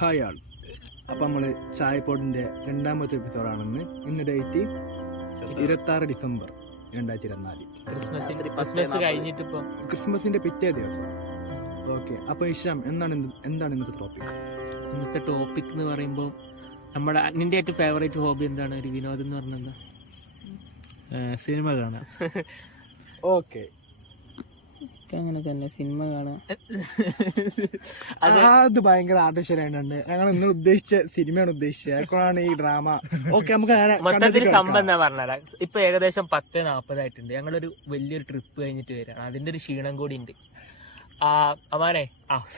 Hi ആൾ. അപ്പം നമ്മൾ ചായപ്പോടിൻ്റെ 2ാമത്തെ എപ്പിസോഡാണെന്ന്. ഇന്ന് ഡേറ്റ് 26 ഡിസംബർ 2024. ക്രിസ്മസ് കഴിഞ്ഞിട്ട് ക്രിസ്മസിന്റെ പിറ്റേ ദിവസം. ഓക്കെ, അപ്പൊ ഇഷാം, എന്താണ് ഇന്നത്തെ ടോപ്പിക്? ഇന്നത്തെ ടോപ്പിക് എന്ന് പറയുമ്പോൾ നമ്മുടെ നിന്റെ ഏറ്റവും ഫേവറേറ്റ് ഹോബി എന്താണ്? ഒരു വിനോദം എന്ന് പറഞ്ഞാൽ സിനിമ കാണാം. ഓക്കെ, അങ്ങനെ തന്നെ സിനിമ കാണാം. അത് ഭയങ്കര ആർട്ടിഫിഷ്യലായിട്ടുണ്ട്. ഞങ്ങൾ ഇന്ന് ഉദ്ദേശിച്ച സിനിമയാണ് ഉദ്ദേശിച്ചത്, അപ്പോഴാണ് ഈ ഡ്രാമ. ഓക്കെ, നമുക്ക് മൊത്തത്തിൽ സംഭവം എന്താ പറഞ്ഞാൽ ഇപ്പൊ ഏകദേശം 10:40 ആയിട്ടുണ്ട്. ഞങ്ങളൊരു വലിയൊരു ട്രിപ്പ് കഴിഞ്ഞിട്ട് വരികയാണ്. അതിന്റെ ഒരു ക്ഷീണം കൂടി ഉണ്ട്.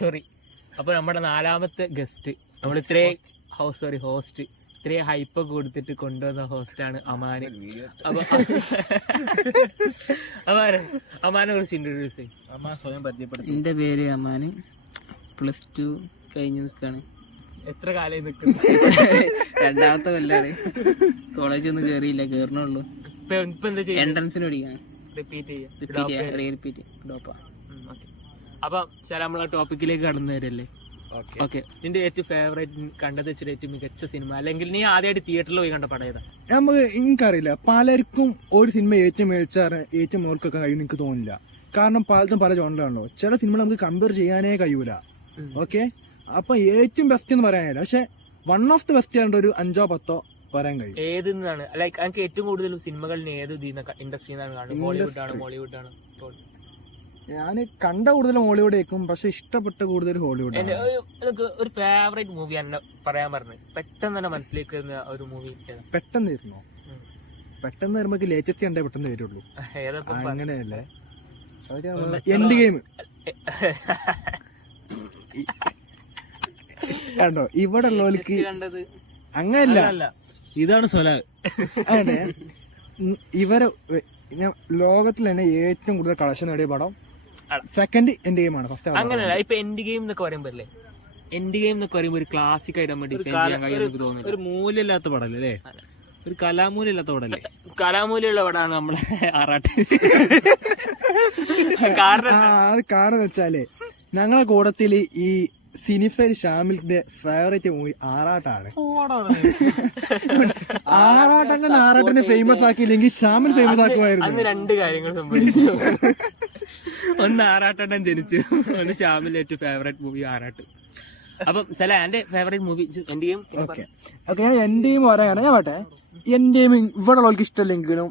സോറി. അപ്പൊ നമ്മുടെ 4ാമത്തെ ഗസ്റ്റ്, നമ്മൾ ഹോസ്റ്റ് ഇത്രയും ഹൈപ്പൊക്കെ കൊടുത്തിട്ട് കൊണ്ടുവന്ന ഹോസ്റ്റാണ് അമാന്. അപ്പൊ അമാനെ കുറിച്ച് ഇൻട്രൊഡ്യൂസ് ചെയ്യും. എന്റെ പേര് അമാന്, +2 കഴിഞ്ഞ് നിൽക്കാണ്. എത്ര കാലം നിൽക്കും? 2ാമത്തെ കൊല്ലാണ്. കോളേജ് ഒന്നും കേറിയില്ല, കേറണുള്ളൂ. ഇപ്പൊ എന്താ ചെയ്യാ? എൻട്രൻസിന് പഠിക്കാണ്. റിപ്പീറ്റ്. അപ്പൊ ചില നമ്മളെ ടോപ്പിക്കിലേക്ക് കടന്നു വരല്ലേ. ഓക്കെ, നിന്റെ ഏറ്റവും ഫേവറേറ്റ് കണ്ടത് വെച്ചിട്ട് ഏറ്റവും മികച്ച സിനിമ, അല്ലെങ്കിൽ നീ ആദ്യമായിട്ട് തിയേറ്ററിൽ പോയി കണ്ട പടം ഏതാ? എനിക്കറിയില്ല, പലർക്കും ഒരു സിനിമ ഏറ്റവും മുകൾക്കൊക്കെ കഴിയും എനിക്ക് തോന്നില്ല. കാരണം പലതും പല ജോണലാണല്ലോ. ചില സിനിമ നമുക്ക് കമ്പയർ ചെയ്യാനേ കഴിയൂല. ഓക്കെ, അപ്പൊ ഏറ്റവും ബെസ്റ്റ് എന്ന് പറയാനില്ല, പക്ഷെ വൺ ഓഫ് ദി ബെസ്റ്റ് ആയിട്ട് ഒരു 5-10 പറയാൻ കഴിയും. ഏതെന്നാണ് ലൈക്ക് എനിക്ക് ഏറ്റവും കൂടുതൽ സിനിമകളിൽ ഏത് ഇൻഡസ്ട്രി ഹോളിവുഡ് ആണ്? ഞാൻ കണ്ട കൂടുതലും ഹോളിവുഡ് ആയിരിക്കും, പക്ഷെ ഇഷ്ടപ്പെട്ട കൂടുതൽ ഹോളിവുഡ്. എനിക്ക് ഒരു ഫേവറേറ്റ് മൂവി എന്നെ പറയാൻ പറഞ്ഞു, പെട്ടെന്ന് തന്നെ മനസ്സിലേക്ക് വരുന്ന ഒരു മൂവി പെട്ടെന്ന് വരുന്നോ? പെട്ടെന്ന് വരുമ്പോ ലേറ്റസ്റ്റ് കണ്ടേ പെട്ടെന്ന് വരുള്ളൂ. അങ്ങനെയല്ലേ? എൻഡ് ഗെയിം കണ്ടോ? ഇവിടെ ഉള്ളവർക്ക് അങ്ങനെയല്ല, ഇതാണ് അതെ. ഇവരെ ലോകത്തിൽ തന്നെ ഏറ്റവും കൂടുതൽ കളക്ഷൻ നേടിയ പടം സെക്കൻഡ് എൻഡ് ഗെയിം ആണ്. ഫസ്റ്റ് അങ്ങനെയല്ല. ഇപ്പൊ എൻഡ് ഗെയിം എന്നൊക്കെ പറയുമ്പോ ഒരു ക്ലാസിക് ആയിട്ട് തോന്നുന്നു. ഒരു മൂല്യമില്ലാത്ത പടല്ലേ, ഒരു കലാമൂല്യമില്ലാത്ത പടല്ലേ? കലാമൂല്യമുള്ള പടമാണ് നമ്മളെ ആറാട്ട്. കാരണം വെച്ചാല് ഞങ്ങളെ കൂടത്തില് ഈ സിനിഫയിൽ ഷാമിലിന്റെ ഫേവറേറ്റ് മൂവി ആറാട്ടാണ്. ആറാട്ടിനെ ഫേമസ് ആക്കിയില്ലെങ്കിൽ ഷാമിൽ ഫേമസ് ആക്കുമായിരുന്നു. അന്ന് 2 കാര്യങ്ങൾ സംഭവിച്ചു. ഒന്ന് ആറാട്ടൻ ജനിച്ചു, ഒന്ന് ഷാമിലെ ഏറ്റവും ഫേവറേറ്റ് മൂവി ആറാട്ട്. അപ്പം എന്റെ ഫേവറേറ്റ് മൂവി എന്റെ ഗെയിം. ഞാൻ എന്റെ ഗെയിം പറയാൻ ഞാൻ പാട്ടെ. എന്റെ ഗെയിം ഇവിടെ ഉള്ളവർക്ക് ഇഷ്ടമല്ലെങ്കിലും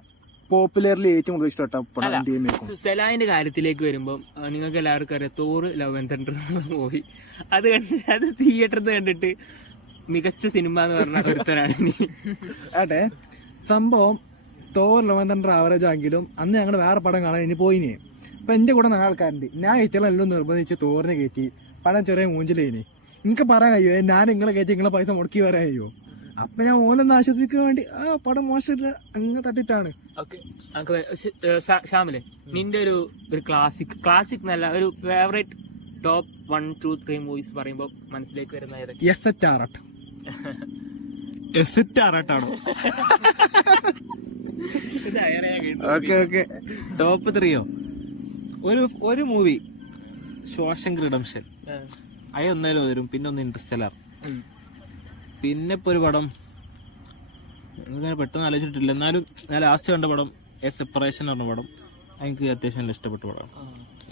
പോപ്പുലർലി ഏറ്റവും കൂടുതൽ ഇഷ്ടപ്പെട്ട സെലാന്റെ കാര്യത്തിലേക്ക് വരുമ്പോ നിങ്ങൾക്ക് എല്ലാവർക്കും അറിയാം, Thor love and thunder movie. അത് തിയേറ്ററിൽ കണ്ടിട്ട് മികച്ച സിനിമ എന്ന് പറഞ്ഞ ഒരുത്തരാണ്. അതെ, സംഭവം Thor love and thunder average ആണെങ്കിലും അന്ന് ഞങ്ങൾ വേറെ പടം കാണാൻ ഇനി പോയിനെ. അപ്പൊ എന്റെ കൂടെ 4 ആൾക്കാരുണ്ട്. ഞാൻ കയറ്റിയെല്ലാം നിർബന്ധിച്ച് തോറിനെ കയറ്റി. പടം ചെറിയ മൂഞ്ചിലേനി. എനിക്ക് പറയാൻ കഴിയോ ഞാൻ നിങ്ങളെ കയറ്റി നിങ്ങളെ പൈസ മുടക്കി വരാൻ കഴിയോ? അപ്പൊ ഞാൻ ഓനൊന്ന് ആശ്വസിക്കാൻ വേണ്ടി പടം മോശമില്ല അങ്ങ് തട്ടിട്ടാണ്. ഷാമിലെ നിന്റെ ഒരു ക്ലാസിക് നല്ല ഒരു ഫേവറേറ്റ് ടോപ്പ് 1, 2, 3 മൂവീസ് പറയുമ്പോ മനസ്സിലേക്ക് വരുന്ന ആറാട്ടാണോ? ടോപ്പ് 3യോ? ഒരു മൂവി ഷോഷങ്ക് റിഡംഷൻ, ഒന്നേലും വരും. പിന്നെ ഒന്ന് ഇന്റർസ്റ്റെല്ലർ. പിന്നെ ഇപ്പൊ ഒരു പടം അങ്ങനെ പെട്ടെന്ന് ആലോചിച്ചിട്ടില്ല, എന്നാലും ഞാൻ ലാസ്റ്റ് കണ്ട പടം എ സെപ്പറേഷൻ പറഞ്ഞ പടം എനിക്ക് അത്യാവശ്യം ഇഷ്ടപ്പെട്ട പടമാണ്.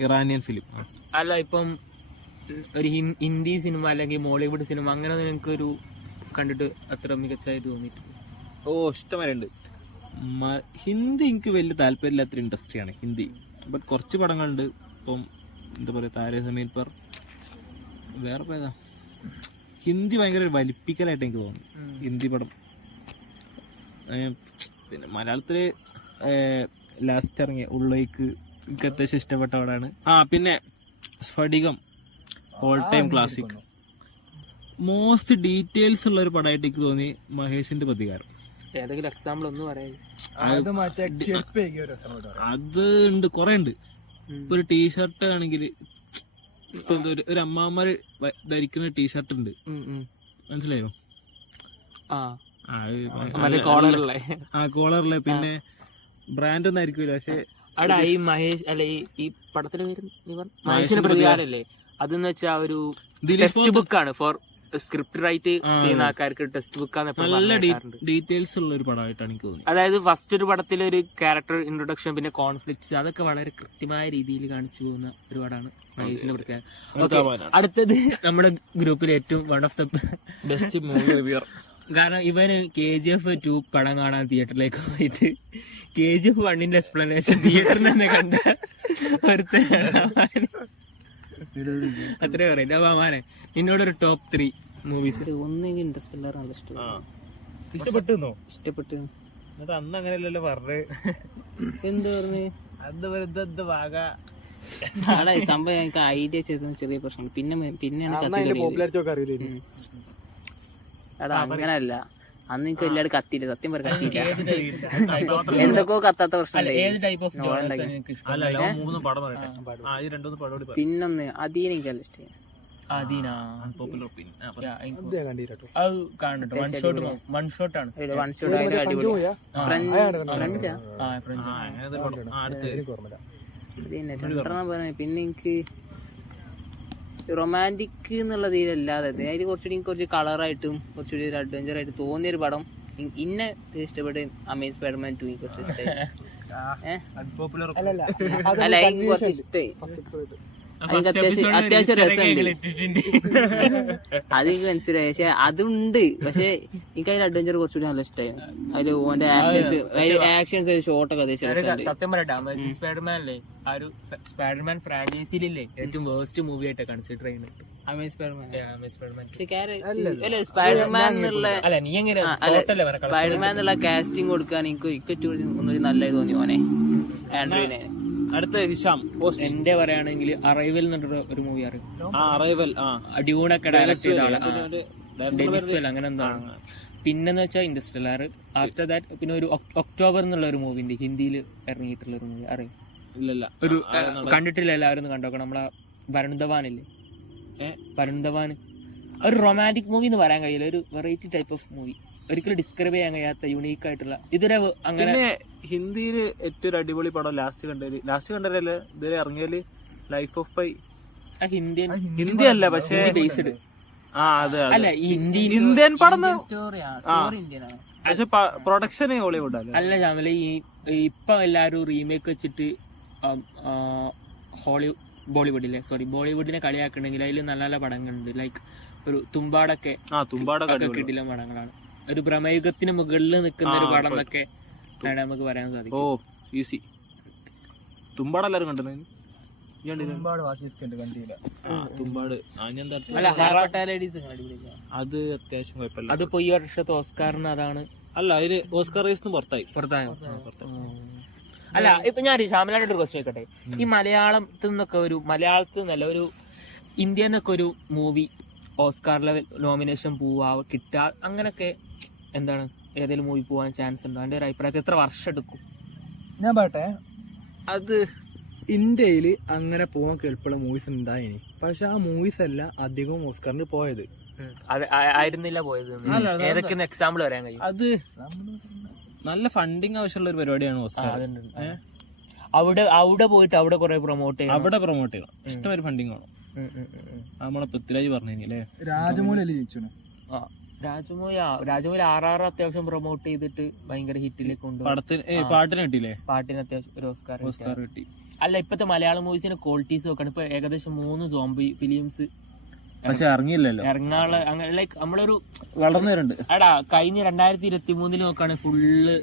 Iranian film. അല്ല, ഇപ്പം ഒരു ഹിന്ദി സിനിമ അല്ലെങ്കിൽ മോളിവുഡ് സിനിമ അങ്ങനെ നിനക്കൊരു കണ്ടിട്ട് അത്ര മികച്ചതായിട്ട് തോന്നിയിട്ടുണ്ട്? ഇഷ്ടമാരുണ്ട്. ഹിന്ദി എനിക്ക് വലിയ താല്പര്യമില്ലാത്തൊരു ഇൻഡസ്ട്രിയാണ് ഹിന്ദി. ബട്ട് കുറച്ച് പടങ്ങളുണ്ട്. ഇപ്പം എന്താ പറയുക, താരേ സമീൻ പർ, വേറെ ഏതാ ഹിന്ദി ഭയങ്കര വലിപ്പിക്കലായിട്ട് എനിക്ക് തോന്നുന്നു ഹിന്ദി പടം. പിന്നെ മലയാളത്തില് ലാസ്റ്റ് ഇറങ്ങിയ ഉള്ളേക്ക് എനിക്ക് അത്യാവശ്യം ഇഷ്ടപ്പെട്ട പടമാണ്. പിന്നെ Sphadikam, all time classic. Most details ഉള്ള ഒരു പടമായിട്ട് എനിക്ക് തോന്നി മഹേഷിന്റെ പ്രതികാരം. ഏതെങ്കിലും എക്സാമ്പിൾ ഒന്ന് പറയാം? അത് ഉണ്ട്, കുറെ ഉണ്ട്. ഇപ്പൊ ഒരു ടീഷർട്ട് ആണെങ്കിൽ ഇപ്പൊ ഒരു അമ്മാമാര് ധരിക്കുന്ന ടീഷർട്ട് ഉണ്ട്, മനസ്സിലായോ? കോളറിലെ. പിന്നെ ബ്രാൻഡ് ഒന്നും ആയിരിക്കില്ല, പക്ഷെ ഈ മഹേഷ് അല്ല ഈ പടത്തിന്റെ പേര് മഹേഷിന്റെ പ്രതികാരല്ലേ? അതെന്ന് വെച്ചാ ഒരു ടെക്സ്റ്റ് ബുക്കാണ് ഫോർ സ്ക്രിപ്റ്റ് റൈറ്റ് ചെയ്യുന്ന ആൾക്കാർക്ക് ടെക്സ്റ്റ് ബുക്കാന്ന് നല്ല ഡീറ്റെയിൽസ് ഉള്ള ഒരു പടമായിട്ടാണ് എനിക്ക് തോന്നുന്നത്. അതായത് ഫസ്റ്റ് ഒരു പടത്തിൽ ഒരു ക്യാരക്ടർ ഇൻട്രൊഡക്ഷൻ പിന്നെ കോൺഫ്ലിക്ട്സ് അതൊക്കെ വളരെ കൃത്യമായ രീതിയിൽ കാണിച്ചു പോകുന്ന ഒരു പടമാണ് മഹേഷിന്റെ പ്രത്യേകത. Okay. അടുത്തത് നമ്മുടെ ഗ്രൂപ്പിൽ ഏറ്റവും one of the best movie reviewer. കാരണം ഇവന് KGF 2 പടം കാണാൻ തിയേറ്ററിലേക്ക് പോയിട്ട് KGF 1 എക്സ്പ്ലനേഷൻ തിയേറ്ററിൽ തന്നെ കണ്ട അത്രേ പറയും. അപ്പൊ അമാനെ നിന്നോടൊരു ടോപ്പ് 3 മൂവീസ്. ഒന്നെങ്കിൽ ഇൻട്രസ്റ്റെല്ലാർ നല്ല ഇഷ്ടപ്പെട്ടു ഇഷ്ടപ്പെട്ടു. എന്നിട്ട് അന്ന് അങ്ങനെയല്ലല്ലോ പറഞ്ഞത്. എന്ത് പറഞ്ഞു അത് വെറുതെ ഭാഗ ആടാ ഈ സംഭവം എനിക്ക് ഐഡിയ ചെയ്തത് ചെറിയ പ്രശ്നമാണ്. പിന്നെയാണ് പോപ്പുലാരിറ്റി ഒക്കെ അറിയില്ലേ. അതാ അങ്ങനല്ല, അന്ന് എനിക്ക് എല്ലാവരും കത്തിയില്ല, സത്യം പറയാൻ കത്തിയില്ല. എന്തൊക്കെയോ കത്താത്ത പ്രശ്നം. പിന്നൊന്ന് അതീന എനിക്ക് നല്ല ഇഷ്ടമായി. വൺ ഷോട്ട് ആണ്. പിന്നെ എനിക്ക് റൊമാൻറ്റിക് എന്നുള്ള തീരല്ലാതെ അതിൽ കുറച്ച് കളറായിട്ടും കുറച്ചുകൂടി ഒരു അഡ്വഞ്ചർ ആയിട്ട് തോന്നിയൊരു പടം ഇന്നെ ഇഷ്ടപ്പെട്ട് അമേസ് സ്പൈഡർമാൻ 2 എനിക്ക് കുറച്ച് ഇഷ്ടമായി. അല്ല എനിക്ക് കുറച്ച് ഇഷ്ടമായി. എനിക്ക് അത്യാവശ്യം രസമുണ്ട്, അതെനിക്ക് മനസ്സിലായി. പക്ഷെ അതുണ്ട്, പക്ഷെ എനിക്ക് അതിന്റെ അഡ്വഞ്ചർ കുറച്ചുകൂടി നല്ല ഇഷ്ടമായി. അതില് ഓന്റെ ആക്ഷൻസ് ഷോട്ടൊക്കെ അത്യാവശ്യം. സത്യം പറയട്ടെ, അമേസിംഗ് സ്പൈഡർമാനല്ലേ ആ ഒരു സ്പൈഡർമാൻ ഫ്രാഞ്ചൈസിയിലില്ലേ ഏറ്റവും വേഴ്സ്റ്റ് മൂവി ആയിട്ട് കൺസിഡർ ചെയ്യുന്നുണ്ട് സ്പൈഡർമാൻ എന്നുള്ള കാസ്റ്റിംഗ് കൊടുക്കാൻ എനിക്ക് ഒന്നൊരു നല്ലത് തോന്നി ഓനെ ആൻഡ്രൂവിനെ. അടുത്ത ഹിഷാം. എന്റെ പറയുകയാണെങ്കിൽ അറൈവൽ എന്നുള്ള ഒരു മൂവി അറൈവൽ ഡ്യൂണൊക്കെ ഡയറക്ട് ചെയ്ത ആള് അങ്ങനെ എന്താണ്. പിന്നെന്ന് വെച്ചാൽ ഇൻഡസ്ട്രിയലാർ. ആഫ്റ്റർ ദാറ്റ് പിന്നെ ഒരു ഒക്ടോബർ എന്നുള്ള ഒരു മൂവി ഉണ്ട്, ഹിന്ദിയിൽ ഇറങ്ങിയിട്ടുള്ള ഒരു മൂവി. അറിയാം? ഒരു കണ്ടിട്ടില്ല, എല്ലാവരും ഒന്ന് കണ്ടോക്കണം. നമ്മളെ വരുൺ ധവാനില്ലേ, വരുൺ ധവാൻ. ഒരു റൊമാൻറ്റിക് മൂവി എന്ന് പറയാൻ കഴിയില്ല, ഒരു വെറൈറ്റി ടൈപ്പ് ഓഫ് മൂവി, ഒരിക്കലും ഡിസ്ക്രൈബ് ചെയ്യാൻ കഴിയാത്ത യൂണീക്ക് ആയിട്ടുള്ള. ഇതുവരെ അങ്ങനെ ഹിന്ദിയിൽ ഏറ്റവും അടിപൊളി പടം ലാസ്റ്റ് കണ്ടല്ലേ ഇതുവരെ ഇറങ്ങിയാല് ലൈഫ് ഓഫ് പൈ. ഹിന്ദി അല്ല, പക്ഷേ ബേസ്ഡ് അല്ല ഇന്ത്യൻ പടം, പക്ഷെ പ്രൊഡക്ഷൻ ഹോളിവുഡ് അല്ല. ജാമല ഇപ്പൊ എല്ലാരും റീമേക്ക് വെച്ചിട്ട് ബോളിവുഡിലെ ബോളിവുഡിനെ കളിയാക്കണമെങ്കിൽ അതിൽ നല്ല നല്ല പടങ്ങളുണ്ട്. ലൈക്ക് ഒരു തുമ്പാടൊക്കെ കിട്ടില്ല പടങ്ങളാണ്. ഒരു ഭ്രമയുഗത്തിന് മുകളിൽ നിൽക്കുന്ന ഒരു പടം എന്നൊക്കെ നമുക്ക് പറയാൻ സാധിക്കും. ഈസി. തുമ്പാട് എല്ലാരും കണ്ടത്? അത് അത്യാവശ്യം കുഴപ്പമില്ല. അതിപ്പോ ഈ വർഷത്തെ ഓസ്കാറിന് അതാണ്. അല്ല, അതില് ഓസ്കാർ റേസ് പുറത്തായോ? അല്ല, ഇപ്പൊ ഞാൻ ശ്യാമലായിട്ട് ഒരു ക്വസ്റ്റ്യൻ ചോദിക്കട്ടെ. ഈ മലയാളത്തിൽ നിന്നല്ല, ഒരു ഇന്ത്യയിൽ നിന്നൊക്കെ ഒരു മൂവി ഓസ്കാർ ലെവൽ നോമിനേഷൻ കിട്ടുക അങ്ങനൊക്കെ എന്താണ്, ഏതെങ്കിലും മൂവി പോവാൻ ചാൻസ് ഉണ്ടോ? അതിന്റെ ഒരു അഭിപ്രായത്തിൽ എത്ര വർഷം എടുക്കും? ഞാൻ പറയട്ടെ, അത് ഇന്ത്യയിൽ അങ്ങനെ പോകാൻ കേൾപ്പുള്ള മൂവീസ് ഉണ്ടായിനി, പക്ഷെ ആ മൂവീസ് എല്ലാം അധികം ഓസ്കാറിന് പോയത് ആയിരുന്നില്ല പോയത്. ഏതൊക്കെ എക്സാമ്പിൾ പറയാൻ കഴിയും? അത് നല്ല ഫണ്ടിങ് ആവശ്യമുള്ള ഒരു പരിപാടിയാണ് ഓസ്കാർ. അവിടെ പോയിട്ട് അവിടെ കുറെ പ്രൊമോട്ട് ചെയ്യണം, ഇഷ്ടംപോലെ ഫണ്ടിങ് വേണം. നമ്മളെ പൃഥ്വിരാജ് പറഞ്ഞില്ലേ, രാജമൗലി ജയിച്ചു. രാജമൗലി RR അത്യാവശ്യം പ്രൊമോട്ട് ചെയ്തിട്ട് ഭയങ്കര ഹിറ്റിലേക്ക് കൊണ്ടുപോയി. പാട്ടിന് കിട്ടിയില്ലേ? പാട്ടിന് അത്യാവശ്യം ഒരു ഓസ്കാർ കിട്ടി. അല്ല, ഇപ്പത്തെ മലയാളം മൂവീസിന്റെ ക്വാളിറ്റീസ് നോക്കാണ്. ഇപ്പൊ ഏകദേശം 3 സോംബി ഫിലിംസ് പക്ഷെ ഇറങ്ങിയില്ലല്ലോ. ഇറങ്ങാനുള്ള അങ്ങനെ ലൈക്ക് നമ്മളൊരു വളർന്നു വരുന്നുണ്ട്. എടാ, കഴിഞ്ഞ 2023 നോക്കാണ് ഫുള്ള്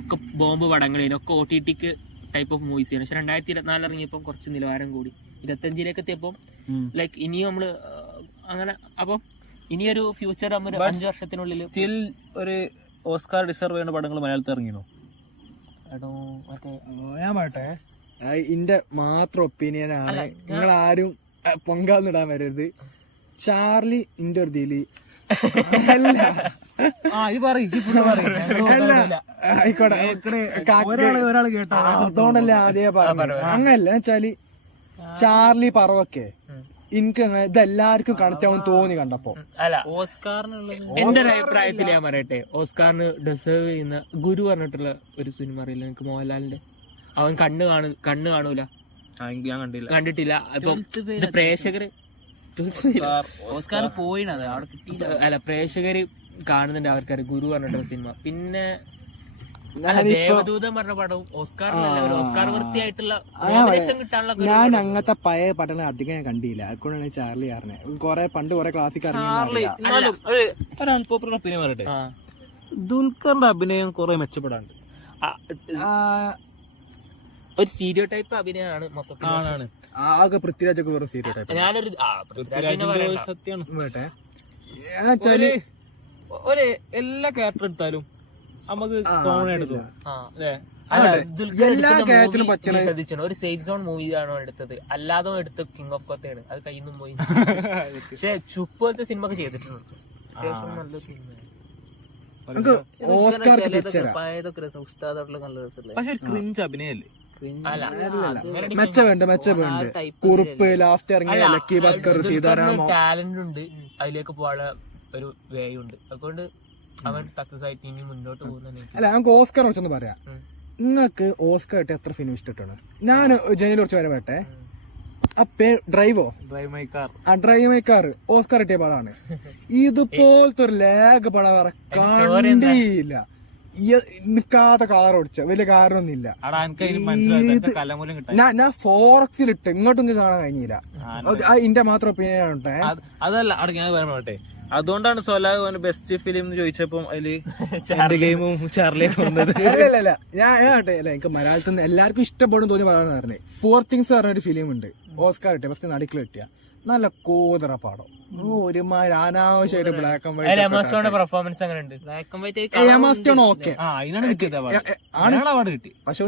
ഒക്കെ ബോംബ് പടങ്ങളേനും ഒക്കെ OTTക്ക് ടൈപ്പ് ഓഫ് മൂവീസ് ആണ്. പക്ഷെ 2024 ഇറങ്ങിയപ്പോ കുറച്ച് നിലവാരം കൂടി 25 എത്തിയപ്പോ ലൈക്ക് ഇനിയും നമ്മള് അങ്ങനെ. അപ്പൊ ഇനിയൊരു ഫ്യൂച്ചർ 5 വർഷത്തിനുള്ളിൽ സ്റ്റിൽ ഒരു ഓസ്കാർ ഡിസർവ് ചെയ്യുന്ന പടങ്ങൾ മലയാളത്തിൽ ഇറങ്ങിയോ? ഞാൻ പറയട്ടെ, ഇന്റെ മാത്രം ഒപ്പീനിയൻ ആണ്, നിങ്ങൾ ആരും പൊങ്കാന്നിടാൻ വരരുത്. ചാർലി ഇന്റെ ഒരു ഇതില് അതുകൊണ്ടല്ലേ ആദ്യമേ പറഞ്ഞു. അങ്ങനല്ല വെച്ചാല് ചാർലി പറവൊക്കെ എനിക്ക് ഇതെല്ലാവർക്കും കണക്ട് ആവാൻ തോന്നി കണ്ടപ്പോ. അല്ല, എന്റെ ഒരു അഭിപ്രായത്തിൽ ഞാൻ പറയട്ടെ, ഓസ്കാറിന് ഡിസേർവ് ചെയ്യുന്ന ഗുരു പറഞ്ഞിട്ടുള്ള ഒരു സിനിമ അറിയില്ല എനിക്ക്, മോഹൻലാലിന്റെ. അവൻ കണ്ണ് കാണൂല, ഞാൻ കണ്ടിട്ടില്ല. അപ്പൊ പ്രേക്ഷകര് ഓസ്കാർ പോയിണത് അവിടെ കിട്ടിയില്ല. അല്ല പ്രേക്ഷകര് കാണുന്നുണ്ട് അവർക്കറിയാം ഗുരു പറഞ്ഞിട്ടുള്ള സിനിമ. പിന്നെ ദേവദൂതം പറഞ്ഞ പടവും ഓസ്കാർ ഓസ്കാർ വൃത്തിയായിട്ടുള്ള കിട്ടാനുള്ള ഞാൻ അങ്ങനത്തെ പഴയ പടങ്ങൾ അധികം ഞാൻ കണ്ടില്ല. അതുകൊണ്ടാണ് ചാർലി പറഞ്ഞത്. കുറെ ക്ലാസിക് എന്നാലും ഒരു അൺപോപ്പുലർ ഒപ്പീനിയൻ പറയട്ടെ, ദുൽഖറിന്റെ അഭിനയം കുറെ മെച്ചപ്പെടാണ്ട്. ഒരു സ്റ്റീരിയോ ടൈപ്പ് അഭിനയമാണ് മൊത്തത്തിൽ. ആണ് ആകെ പൃഥ്വിരാജൊക്കെ വേറെ സീരിയൽ ടൈപ്പ്. ഞാനൊരു സത്യമാണ്. സത്യമാണ്. ഒരു എല്ലാ ക്യാരക്ടർ എടുത്താലും നമുക്ക് കോമൺ ആയിട്ട് തോന്നും. എല്ലാ കാര്യത്തിലും പറ്റണ ശ്രദ്ധിച്ചു. ഒരു സേഫ് സോൺ മൂവിയാണോ എടുത്തത്, അല്ലാതെ എടുത്ത കിങ് ഓഫ് കൊത്തയാണ്. അത് കയ്യിൽ നിന്നും പോയി. പക്ഷെ ചുപ്പ് പോലത്തെ സിനിമ ഒക്കെ ചെയ്തിട്ടുണ്ട്. അത്യാവശ്യം നല്ല സിനിമയാണ്. നമുക്ക് ഓസ്കാർക്ക് തിരിച്ചരാം. പഴയതൊക്കെ രസം, ഉസ്താദോട്ടുള്ള നല്ല രസമല്ലേ. പക്ഷെ ഒരു ക്രിഞ്ച് അഭിനയല്ലേ. മെച്ചമുണ്ട്. കുറുപ്പ് ലാസ്റ്റ് ഇറങ്ങിയ ലക്കി ഭാസ്കർ, സീതാരാമ ടാലന്റ് ഉണ്ട്, അതിലേക്ക് പോകാനുള്ള ഒരു വേ ഉണ്ട്. അതുകൊണ്ട് അവൻ സക്സസ് ആയിട്ട് ഇനി മുന്നോട്ട് പോകുന്ന. അല്ല നമുക്ക് ഓസ്കാർ വെച്ചൊന്ന് പറയാം. നിങ്ങൾക്ക് ഓസ്കാർ കിട്ടിയ എത്ര ഫിലിം ഇഷ്ടമാണ്? ഞാൻ ജനിയിൽ കുറച്ച് വരെ പറ്റേ ഡ്രൈവ് മൈ കാർ ഓസ്കാർ കിട്ടിയ പടമാണ്. ഇതുപോലത്തെ ഒരു ലാഗ് പടം വേറെ കണ്ടില്ല. നിക്കാത്ത കാർ ഓടിച്ച വലിയ കാറൊന്നുമില്ല. ഞാൻ ഫോറക്സിലിട്ട് ഇങ്ങോട്ടൊന്നും കാണാൻ കഴിഞ്ഞില്ല. ഇന്റെ മാത്രം ഒപ്പീനിയൻ ആണ്. അതല്ല അവിടെ ഞാൻ പറയട്ടെ, അതുകൊണ്ടാണ് സോലാ ബെസ്റ്റ് ഫിലിം എന്ന് ചോദിച്ചപ്പം അതില് ഗെയിമും ചാർലിയും വന്നത്. അല്ല ഞാൻ എനിക്ക് മലയാളത്തിൽ നിന്ന് എല്ലാവർക്കും ഇഷ്ടപ്പെടും തോന്നി പറയാന്ന് പറഞ്ഞേ. പൂർ തിങ്സ് പറഞ്ഞ ഒരു ഫിലിം ഉണ്ട്, ഓസ്കാർ കിട്ടിയ ഫസ്റ്റ് നടുക്കിൽ കിട്ടിയ നല്ല കോതറ പാടം. ഒരുമാതിരി അനാവശ്യമായിട്ട് ബ്ലാക്ക് ആൻഡ് വൈറ്റ് പെർഫോമൻസ് അങ്ങനെ ഉണ്ട്. Black and white okay award കിട്ടി. പക്ഷെ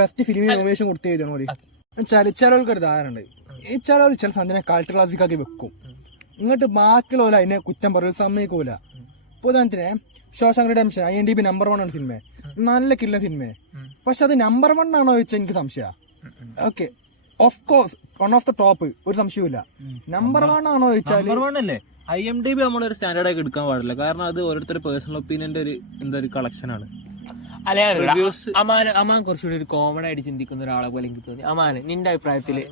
ബെസ്റ്റ് ഫിലിമിന് നോമിനേഷൻ കൊടുത്തു കഴിഞ്ഞാൽ ചിലർക്ക് ഒരു ധാരണ ഉണ്ട്. ഈ ചിലർ ചില സാധനം കൾട്ട് ക്ലാസിക്കാക്കി വെക്കും. ഇങ്ങോട്ട് ബാക്കിയുള്ള അതിനെ കുറ്റം പറയും സമ്മതിക്കൂല. ഇപ്പൊ ഉദാഹരണത്തിന് ഷോഷാങ്ക് റിഡംപ്ഷൻ IMDb നമ്പർ 1 ആണ് സിനിമ, നല്ല കില്ല സിനിമ. പക്ഷെ അത് നമ്പർ 1 ആണോ ചോദിച്ചാൽ എനിക്ക് സംശയ. Okay of course one of the top, ഒരു സംശയമില്ല. നമ്പർ 1 ആണോ ചോദിച്ചാൽ അല്ലേ IMDb നമ്മളൊരു സ്റ്റാൻഡേർഡ് ആയി എടുക്കാൻ പാടില്ല. കാരണം അത് ഓരോരുത്തരുടെ പേഴ്സണൽ ഒപ്പീനിയന്റെ ഒരു കളക്ഷൻ ആണ്. അമാൻ കുറച്ചുകൂടി ഒരു കോമൺ ആയിട്ട് ചിന്തിക്കുന്ന ഒരാളെ പോലെ എനിക്ക് തോന്നി. അമാന് നിന്റെ അഭിപ്രായത്തില്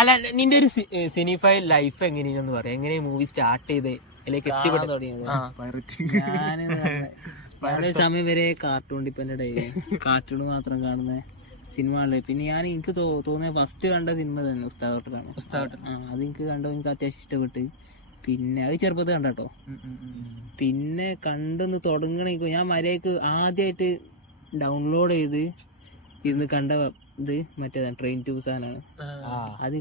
അല്ല നിന്റെ ഒരു സിനിഫൈ ലൈഫ് എങ്ങനെയാണെന്ന് പറയാം. എങ്ങനെ മൂവി സ്റ്റാർട്ട് ചെയ്തേ അതിലേക്ക് എത്തിപ്പെട്ടു? ഞാനൊരു സമയം വരെ കാർട്ടൂൺ ഡിപ്പെൻഡ് ആയി, കാർട്ടൂൺ മാത്രം കാണുന്ന സിനിമ ഉള്ളത്. പിന്നെ ഞാൻ എനിക്ക് തോന്നിയ ഫസ്റ്റ് കണ്ട സിനിമ തന്നെ ഉസ്താദോട്ടലാണ്. അതെനിക്ക് കണ്ടോ എനിക്ക് അത്യാവശ്യം ഇഷ്ടപ്പെട്ട്. പിന്നെ അത് ചെറുപ്പത്തിൽ കണ്ടോ. പിന്നെ കണ്ടൊന്ന് തുടങ്ങണേക്കോ ഞാൻ മര്യാദക്ക് ആദ്യമായിട്ട് ഡൗൺലോഡ് ചെയ്ത് ഇരുന്ന് കണ്ട ഇത് മറ്റേതാണ് ട്രെയിൻ ടു ബുസാനാണ്. അത്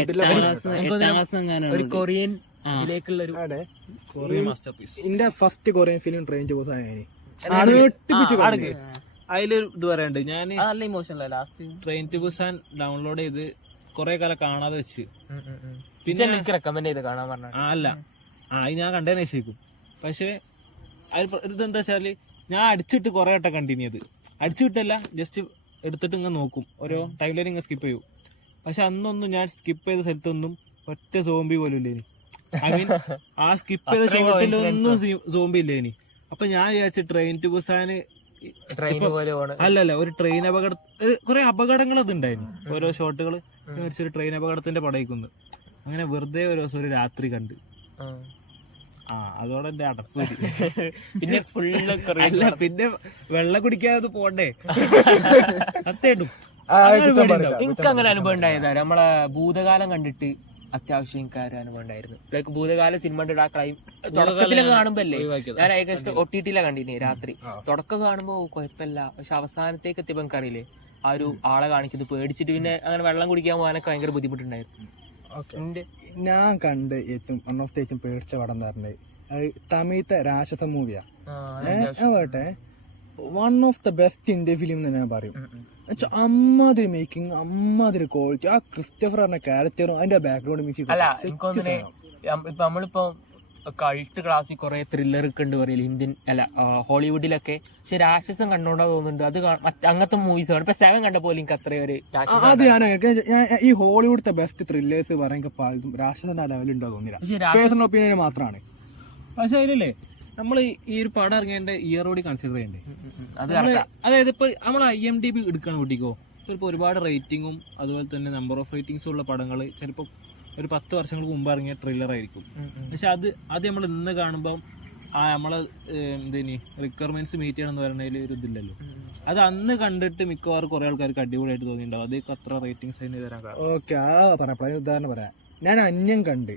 എട്ടാം ക്ലാസ് ഒരു കൊറിയൻ എന്റെ first Korean film train to Busan. അതിലൊരു ഇത് പറയാണ്ട്, ഞാൻ നല്ല emotional last train to Busan download ചെയ്ത് കൊറേ കാലം കാണാതെ വെച്ച്. പിന്നെ എനിക്ക് റെക്കമെൻഡ് ചെയ്ത് കാണാൻ പറഞ്ഞു. അല്ല അത് ഞാൻ കണ്ടതിന് ശേഷിക്കും. പക്ഷെ ഇതെന്താ വെച്ചാല് ഞാൻ അടിച്ചിട്ട് കൊറേ വട്ടം കണ്ടിന്യൂ ചെയ്ത്. അടിച്ചുവിട്ടല്ല, ജസ്റ്റ് എടുത്തിട്ട് ഇങ്ങനെ നോക്കും, ഓരോ ടൈം ലൈൻ ഇങ്ങനെ സ്കിപ്പ് ചെയ്യും. പക്ഷെ അന്നൊന്നും ഞാൻ സ്കിപ്പ് ചെയ്ത സ്ഥലത്തൊന്നും ഒറ്റ സോംബി പോലും ഇല്ലേനി. ഐ മീൻ ആ സ്കിപ്പ് ചെയ്ത ഷോട്ടിലൊന്നും സോംബി ഇല്ലേനി. അപ്പൊ ഞാൻ വിചാരിച്ചു ട്രെയിൻ ടു ബുസാന് അല്ലല്ല ഒരു ട്രെയിൻ അപകട കുറെ അപകടങ്ങൾ അതുണ്ടായിരുന്നു. ഓരോ ഷോട്ടുകൾ ഒരു ട്രെയിൻ അപകടത്തിന്റെ പടയിക്കുന്നു. അങ്ങനെ വെറുതെ ഒരു ദിവസം ഒരു രാത്രി കണ്ട് അതോടെ എന്റെ അടപ്പ്. പിന്നെ അല്ല പിന്നെ വെള്ളം കുടിക്കാതെ പോണ്ടേ അത്തേട്ടും. എനിക്ക് അങ്ങനെ അനുഭവം ഉണ്ടായതാ. നമ്മളെ ഭൂതകാലം കണ്ടിട്ട് അത്യാവശ്യം എനിക്ക് ആ ഒരു അനുഭവം ഉണ്ടായിരുന്നു. ലൈക്ക് ഭൂതകാല സിനിമ തുടക്കത്തിലൊക്കെ കാണുമ്പോ അല്ലേ, ഞാൻ ഏകദേശം OTT-ലാണ് കണ്ടിരുന്നേ രാത്രി. തുടക്കം കാണുമ്പോ കുഴപ്പമില്ല, പക്ഷെ അവസാനത്തേക്ക് എത്തിയപ്പോ എനിക്കറിയില്ലേ ആ ഒരു ആളെ കാണിക്കുന്നത് പേടിച്ചിട്ട് പിന്നെ അങ്ങനെ വെള്ളം കുടിക്കാൻ പോകാനൊക്കെ ഭയങ്കര ബുദ്ധിമുട്ടുണ്ടായിരുന്നു. ഞാൻ കണ്ട് ഏറ്റവും പേടിച്ച പടം പറഞ്ഞത് തമിഴത്തെ രാക്ഷസ മൂവിയാ. പറട്ടെ one of the best Indian film എന്ന് ഞാൻ പറയും. അമ്മാതിരി മേക്കിംഗ്, അമ്മാതിരി ക്വാളിറ്റി. ആ ക്രിസ്റ്റഫർ പറഞ്ഞ ക്യാരക്ടറും അതിന്റെ ബാക്ക്ഗ്രൗണ്ട് മ്യൂസിക്. അല്ല എനിക്കൊന്നിനെ ഇപ്പൊ നമ്മളിപ്പോ കൾട്ട് ക്ലാസ്സിൽ കുറെ ത്രില്ലർ ഒക്കെ ഉണ്ട് പറയില്ല ഇന്ത്യൻ അല്ല ഹോളിവുഡിലൊക്കെ. പക്ഷെ രാക്ഷസം കണ്ടോണ്ടാ തോന്നുന്നുണ്ട് അത് അങ്ങനത്തെ മൂവീസ് ആണ്. ഇപ്പൊ 7 കണ്ട പോലെ എനിക്ക് അത്രയും ഒരു അത് ഞാൻ ഈ ഹോളിവുഡത്തെ ബെസ്റ്റ് ത്രില്ലേഴ്സ് പറയുമ്പോൾ പലതും രാക്ഷസന്റെ ലെവലുണ്ടോ തോന്നില്ല. പേഴ്സണൽ ഒപ്പീനിയൻ മാത്രമാണ്. പക്ഷെ അതിലല്ലേ നമ്മൾ ഈ ഒരു പടം ഇറങ്ങേണ്ട ഇയർ കൂടി കൺസിഡർ ചെയ്യണ്ടേ. അതായത് ഇപ്പൊ നമ്മൾ IMDb എടുക്കണം കൂട്ടിക്കോ, ചിലപ്പോൾ ഒരുപാട് റേറ്റിങ്ങും അതുപോലെ തന്നെ നമ്പർ ഓഫ് റേറ്റിംഗ്സും ഉള്ള പടങ്ങൾ ചിലപ്പോൾ ഒരു 10 വർഷങ്ങൾക്ക് മുമ്പ് ഇറങ്ങിയ ട്രെയിലർ ആയിരിക്കും. പക്ഷെ അത് നമ്മൾ ഇന്ന് കാണുമ്പോൾ നമ്മളെ റിക്വയർമെന്റ്സ് മീറ്റ് ചെയ്യണം എന്ന് പറയുന്നതിൽ ഒരു ഇതില്ലല്ലോ. അത് അന്ന് കണ്ടിട്ട് മിക്കവാറും കുറെ ആൾക്കാർക്ക് അടിപൊളിയായിട്ട് തോന്നിയിട്ടുണ്ടാവും. അതേക്ക് അത്ര റേറ്റിംഗ്സ് അതിന് തരാൻ കാരണം. ഓക്കെ, ആ പറയാം, ഉദാഹരണം പറയാം. ഞാൻ അന്യം കണ്ട്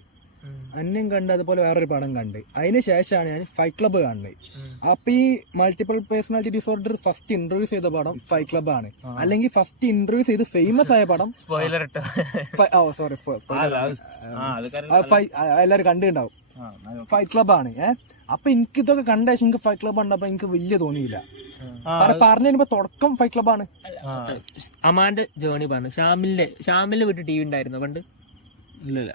അതുപോലെ വേറൊരു പടം കണ്ട്, അതിന് ശേഷമാണ് ഞാൻ ഫൈറ്റ് ക്ലബ്ബ് കാണുന്നത്. അപ്പൊ ഈ multiple personality disorder first introduce ചെയ്ത പടം ഫൈറ്റ് ക്ലബ്ബ് ആണ്. അല്ലെങ്കിൽ ഫസ്റ്റ് ഇൻട്രൊഡ്യൂസ് ചെയ്ത് ഫേമസ് ആയ പടം എല്ലാരും കണ്ടിട്ടുണ്ടാവും, ഫൈറ്റ് ക്ലബ്ബ് ആണ്. അപ്പൊ എനിക്ക് ഇതൊക്കെ കണ്ട ശേഷം എനിക്ക് ഫൈറ്റ് ക്ലബ്ബ് കണ്ടപ്പോ എനിക്ക് വലിയ തോന്നിയില്ല. പറഞ്ഞു വരുമ്പോ തുടക്കം ഫൈറ്റ് ക്ലബ്ബ് ആണ്. അമാന്റെ ജേണി പറഞ്ഞു. ഷാമിലിന്റെ വീട്ടിൽ ടി വി ഉണ്ടായിരുന്നു പണ്ട്? ഇല്ല.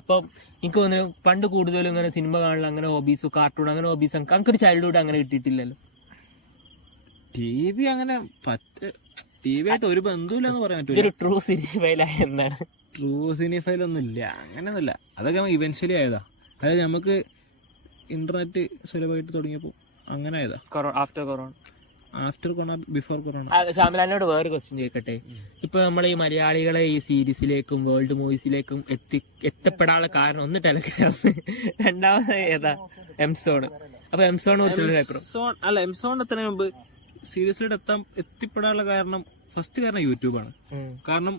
അപ്പൊ എനിക്ക് തോന്നുന്നു പണ്ട് കൂടുതലും ഇങ്ങനെ സിനിമ കാണാൻ അങ്ങനെ ഹോബീസ്, കാർട്ടൂൺ അങ്ങനെ ഹോബീസ് നമുക്കൊരു ചൈൽഡ്ഹുഡ് അങ്ങനെ കിട്ടിയിട്ടില്ലല്ലോ. TV അങ്ങനെ TV ആയിട്ട് ഒരു ബന്ധമില്ലെന്ന് പറയാൻ പറ്റില്ല. ഇതൊരു ട്രൂ സിനിഫൈലായ എന്താണ്? ട്രൂ സിനിഫൈലൊന്നും ഇല്ല, അങ്ങനെയൊന്നുമില്ല. അതൊക്കെ ഇവൻച്വലി ആയതാ. അതായത് നമുക്ക് ഇന്റർനെറ്റ് സുലഭമായിട്ട് തുടങ്ങിയപ്പോ അങ്ങനെ ആയതാ. After corona, before corona. ശ്യാമിലാനോട് വേറെ ക്വസ്റ്റ്യൻ ചോദിക്കട്ടെ. ഇപ്പൊ നമ്മൾ ഈ മലയാളികളെ ഈ സീരീസിലേക്കും വേൾഡ് മൂവീസിലേക്കും എത്തപ്പെടാനുള്ള കാരണം ഒന്ന് ടെലഗ്രാം, രണ്ടാമത് ഏതാ എംസോൺ. അപ്പൊ എംസോൺ എംസോൺ എത്തുന്നതിന് മുമ്പ് സീരീസിലോട്ട് എത്തിപ്പെടാനുള്ള കാരണം ഫസ്റ്റ് കാരണം യൂട്യൂബാണ്. കാരണം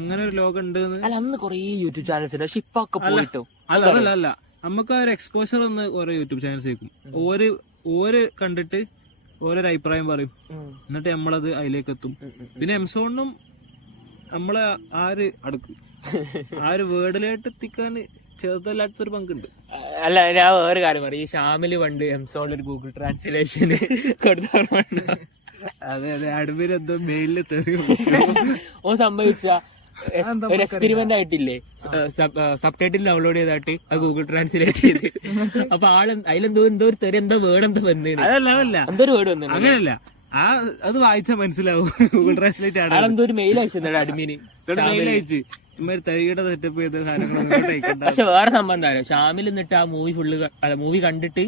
അങ്ങനെ ഒരു ലോകം ഉണ്ട്. അന്ന് കൊറേ യൂട്യൂബ് ചാനൽസ് ഉണ്ട്, പക്ഷെ ഇപ്പൊ ഒക്കെ പോയിട്ടോ. അല്ല നമുക്ക് ആ ഒരു എക്സ്പോഷർ ഒന്ന് ഓരോ യൂട്യൂബ് ചാനൽസ് കേൾക്കും. ഓര് കണ്ടിട്ട് ഓരോരു അഭിപ്രായം പറയും, എന്നിട്ട് നമ്മളത് അതിലേക്ക് എത്തും. പിന്നെ എംസോണിനും നമ്മളെ ആ ഒരു വേർഡിലായിട്ട് എത്തിക്കാൻ ചെറുതല്ലാത്തൊരു പങ്കുണ്ട്. അല്ല, ഞാൻ വേറെ കാര്യം പറയും. ഈ ഷാമില് പണ്ട് എംസോണിൽ ഒരു ഗൂഗിൾ ട്രാൻസ്ലേഷൻ കൊടുത്തോണ്ട് അതെ അഡ്മിൻ എന്തോ മെയിലിൽ തെറിയും ഓ സംഭവിച്ച ഒരു എക്സ്പെരിമെന്റ് ആയിട്ടില്ലേ, സബ് ടൈറ്റിൽ ഡൗൺലോഡ് ചെയ്തായിട്ട് അത് ഗൂഗിൾ ട്രാൻസ്ലേറ്റ് ചെയ്ത്. അപ്പൊ അതിലെന്തോ ഒരു തെറി എന്തോ വേർഡ് എന്തോ വന്നു, എന്തോ ഒരു വേർഡ് വന്നു. അങ്ങനെയല്ല, അത് വായിച്ചാൽ മനസ്സിലാവും ഗൂഗിൾ ട്രാൻസ്ലേറ്റ് ആണ്. അതെന്തോ ഒരു മെയിൽ അയച്ചിട്ടുണ്ട് അഡ്മിന്, മെയിൽ അയച്ച് തരികയുടെ സെറ്റപ്പ് ചെയ്ത സാധനങ്ങൾ. പക്ഷെ വേറെ സംഭവം എന്താ പറയുക, ഷാമിൽ നിന്നിട്ട് ആ മൂവി കണ്ടിട്ട്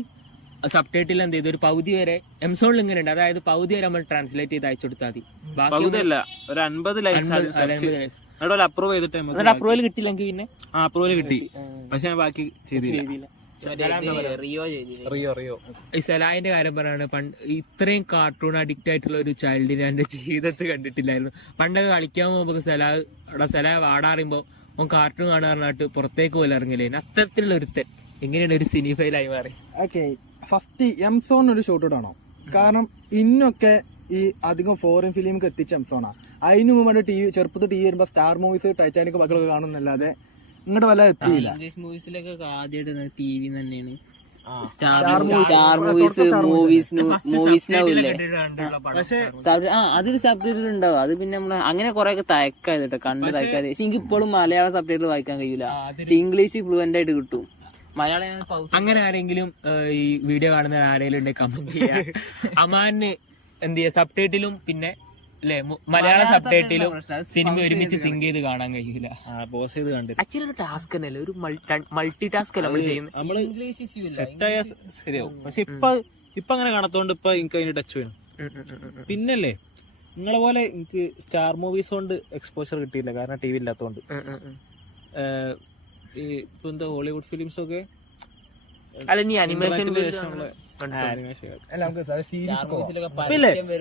സബ് ടൈറ്റിൽ എന്ത് ചെയ്തു, ഒരു പകുതി വരെ എംസോണിൽ ഇങ്ങനെ ഉണ്ട്. അതായത് പകുതി വരെ നമ്മൾ ട്രാൻസ്ലേറ്റ് ചെയ്ത് അയച്ചു കൊടുത്താൽ മതി. ബാക്കി ഒരു 50 ലൈൻസ് അപ്രൂവ് ചെയ്തിട്ട് അപ്രൂവൽ കിട്ടിയില്ലെങ്കിൽ പിന്നെ അപ്രൂവൽ കിട്ടി, പക്ഷെ ഞാൻ ബാക്കി ചെയ്തില്ല. ഈ സലാഹിന്റെ കാര്യം പറയാണ്, പണ്ട് ഇത്രയും കാർട്ടൂൺ അഡിക്റ്റ് ആയിട്ടുള്ള ഒരു ചൈൽഡിനെ എന്റെ ജീവിതത്തിൽ കണ്ടിട്ടില്ലായിരുന്നു. പണ്ടൊക്കെ കളിക്കാൻ പോകുമ്പോ സലാഹ് വാടാറിയുമ്പോ ഓൻ കാർട്ടൂൺ കാണാറിനായിട്ട് പുറത്തേക്ക് പോലെ ഇറങ്ങില്ലേ. അത്തരത്തിലുള്ള ഒരുത്തൻ എങ്ങനെയാണ് ഒരു സിനിഫൈലായി മാറി? ഓക്കെ, ഫസ്റ്റ് എംസോൺ ഒരു ഷോട്ട് ആണോ? കാരണം ഇന്നൊക്കെ ഈ അധികം ഫോറിൻ ഫിലിമൊക്കെ എത്തിച്ച എംസോണാ. അതിന് മുമ്പ് ചെറുപ്പത്തിൽ TV വരുമ്പോ സ്റ്റാർ മൂവീസ്, ടൈറ്റാനിക് മക്കളൊക്കെ കാണുന്നല്ലാതെ ഇങ്ങോട്ട് വല്ല എത്തിയില്ല. ഇംഗ്ലീഷ് മൂവീസിലൊക്കെ ആദ്യമായിട്ട് TV തന്നെയാണ്. സ്റ്റാർ മൂവീസിനാവില്ലേ, അതിൽ സബ് ടൈറ്റിൽ ഉണ്ടാവും. അത് പിന്നെ നമ്മള് അങ്ങനെ കൊറേ ഒക്കെ തയക്കാതെ കണ്ട് തയക്കാതെ. പക്ഷെ എനിക്ക് ഇപ്പോഴും മലയാളം സബ് ടൈറ്റിൽ വായിക്കാൻ കഴിയൂല. ഇംഗ്ലീഷ് ഫ്ലുവന്റ് ആയിട്ട് കിട്ടും. മലയാളം അങ്ങനെ ആരെങ്കിലും ഈ വീഡിയോ കാണുന്ന ആരെങ്കിലും ഉണ്ടെങ്കിൽ കമന്റ് ചെയ്യാം. അമാന് എന്ത് ചെയ്യാ, സബ് ടൈറ്റിലും പിന്നെ അല്ലെ മലയാള സബ് ടൈറ്റിലും സിനിമ ഒരുമിച്ച് സിങ്ക് ചെയ്ത് കാണാൻ കഴിയില്ല. ആക്ച്വലി ഒരു ടാസ്ക് തന്നെയല്ലേ, ഒരു മൾട്ടി ടാസ്ക് അല്ല നമ്മൾ ചെയ്യുന്നത്. നമ്മള് ശരിയാവും. പക്ഷെ ഇപ്പൊ അങ്ങനെ കാണത്തോണ്ട് ഇപ്പൊ എനിക്ക് അതിന് ടച്ച് വേണം. പിന്നല്ലേ നിങ്ങളെ പോലെ എനിക്ക് സ്റ്റാർ മൂവീസ് കൊണ്ട് എക്സ്പോഷർ കിട്ടിയില്ല, കാരണം TV ഇല്ലാത്തോണ്ട്. ഇപ്പൊ എന്താ ഹോളിവുഡ് ഫിലിംസ് ഒക്കെ അല്ല, നീ അനിമേഷൻ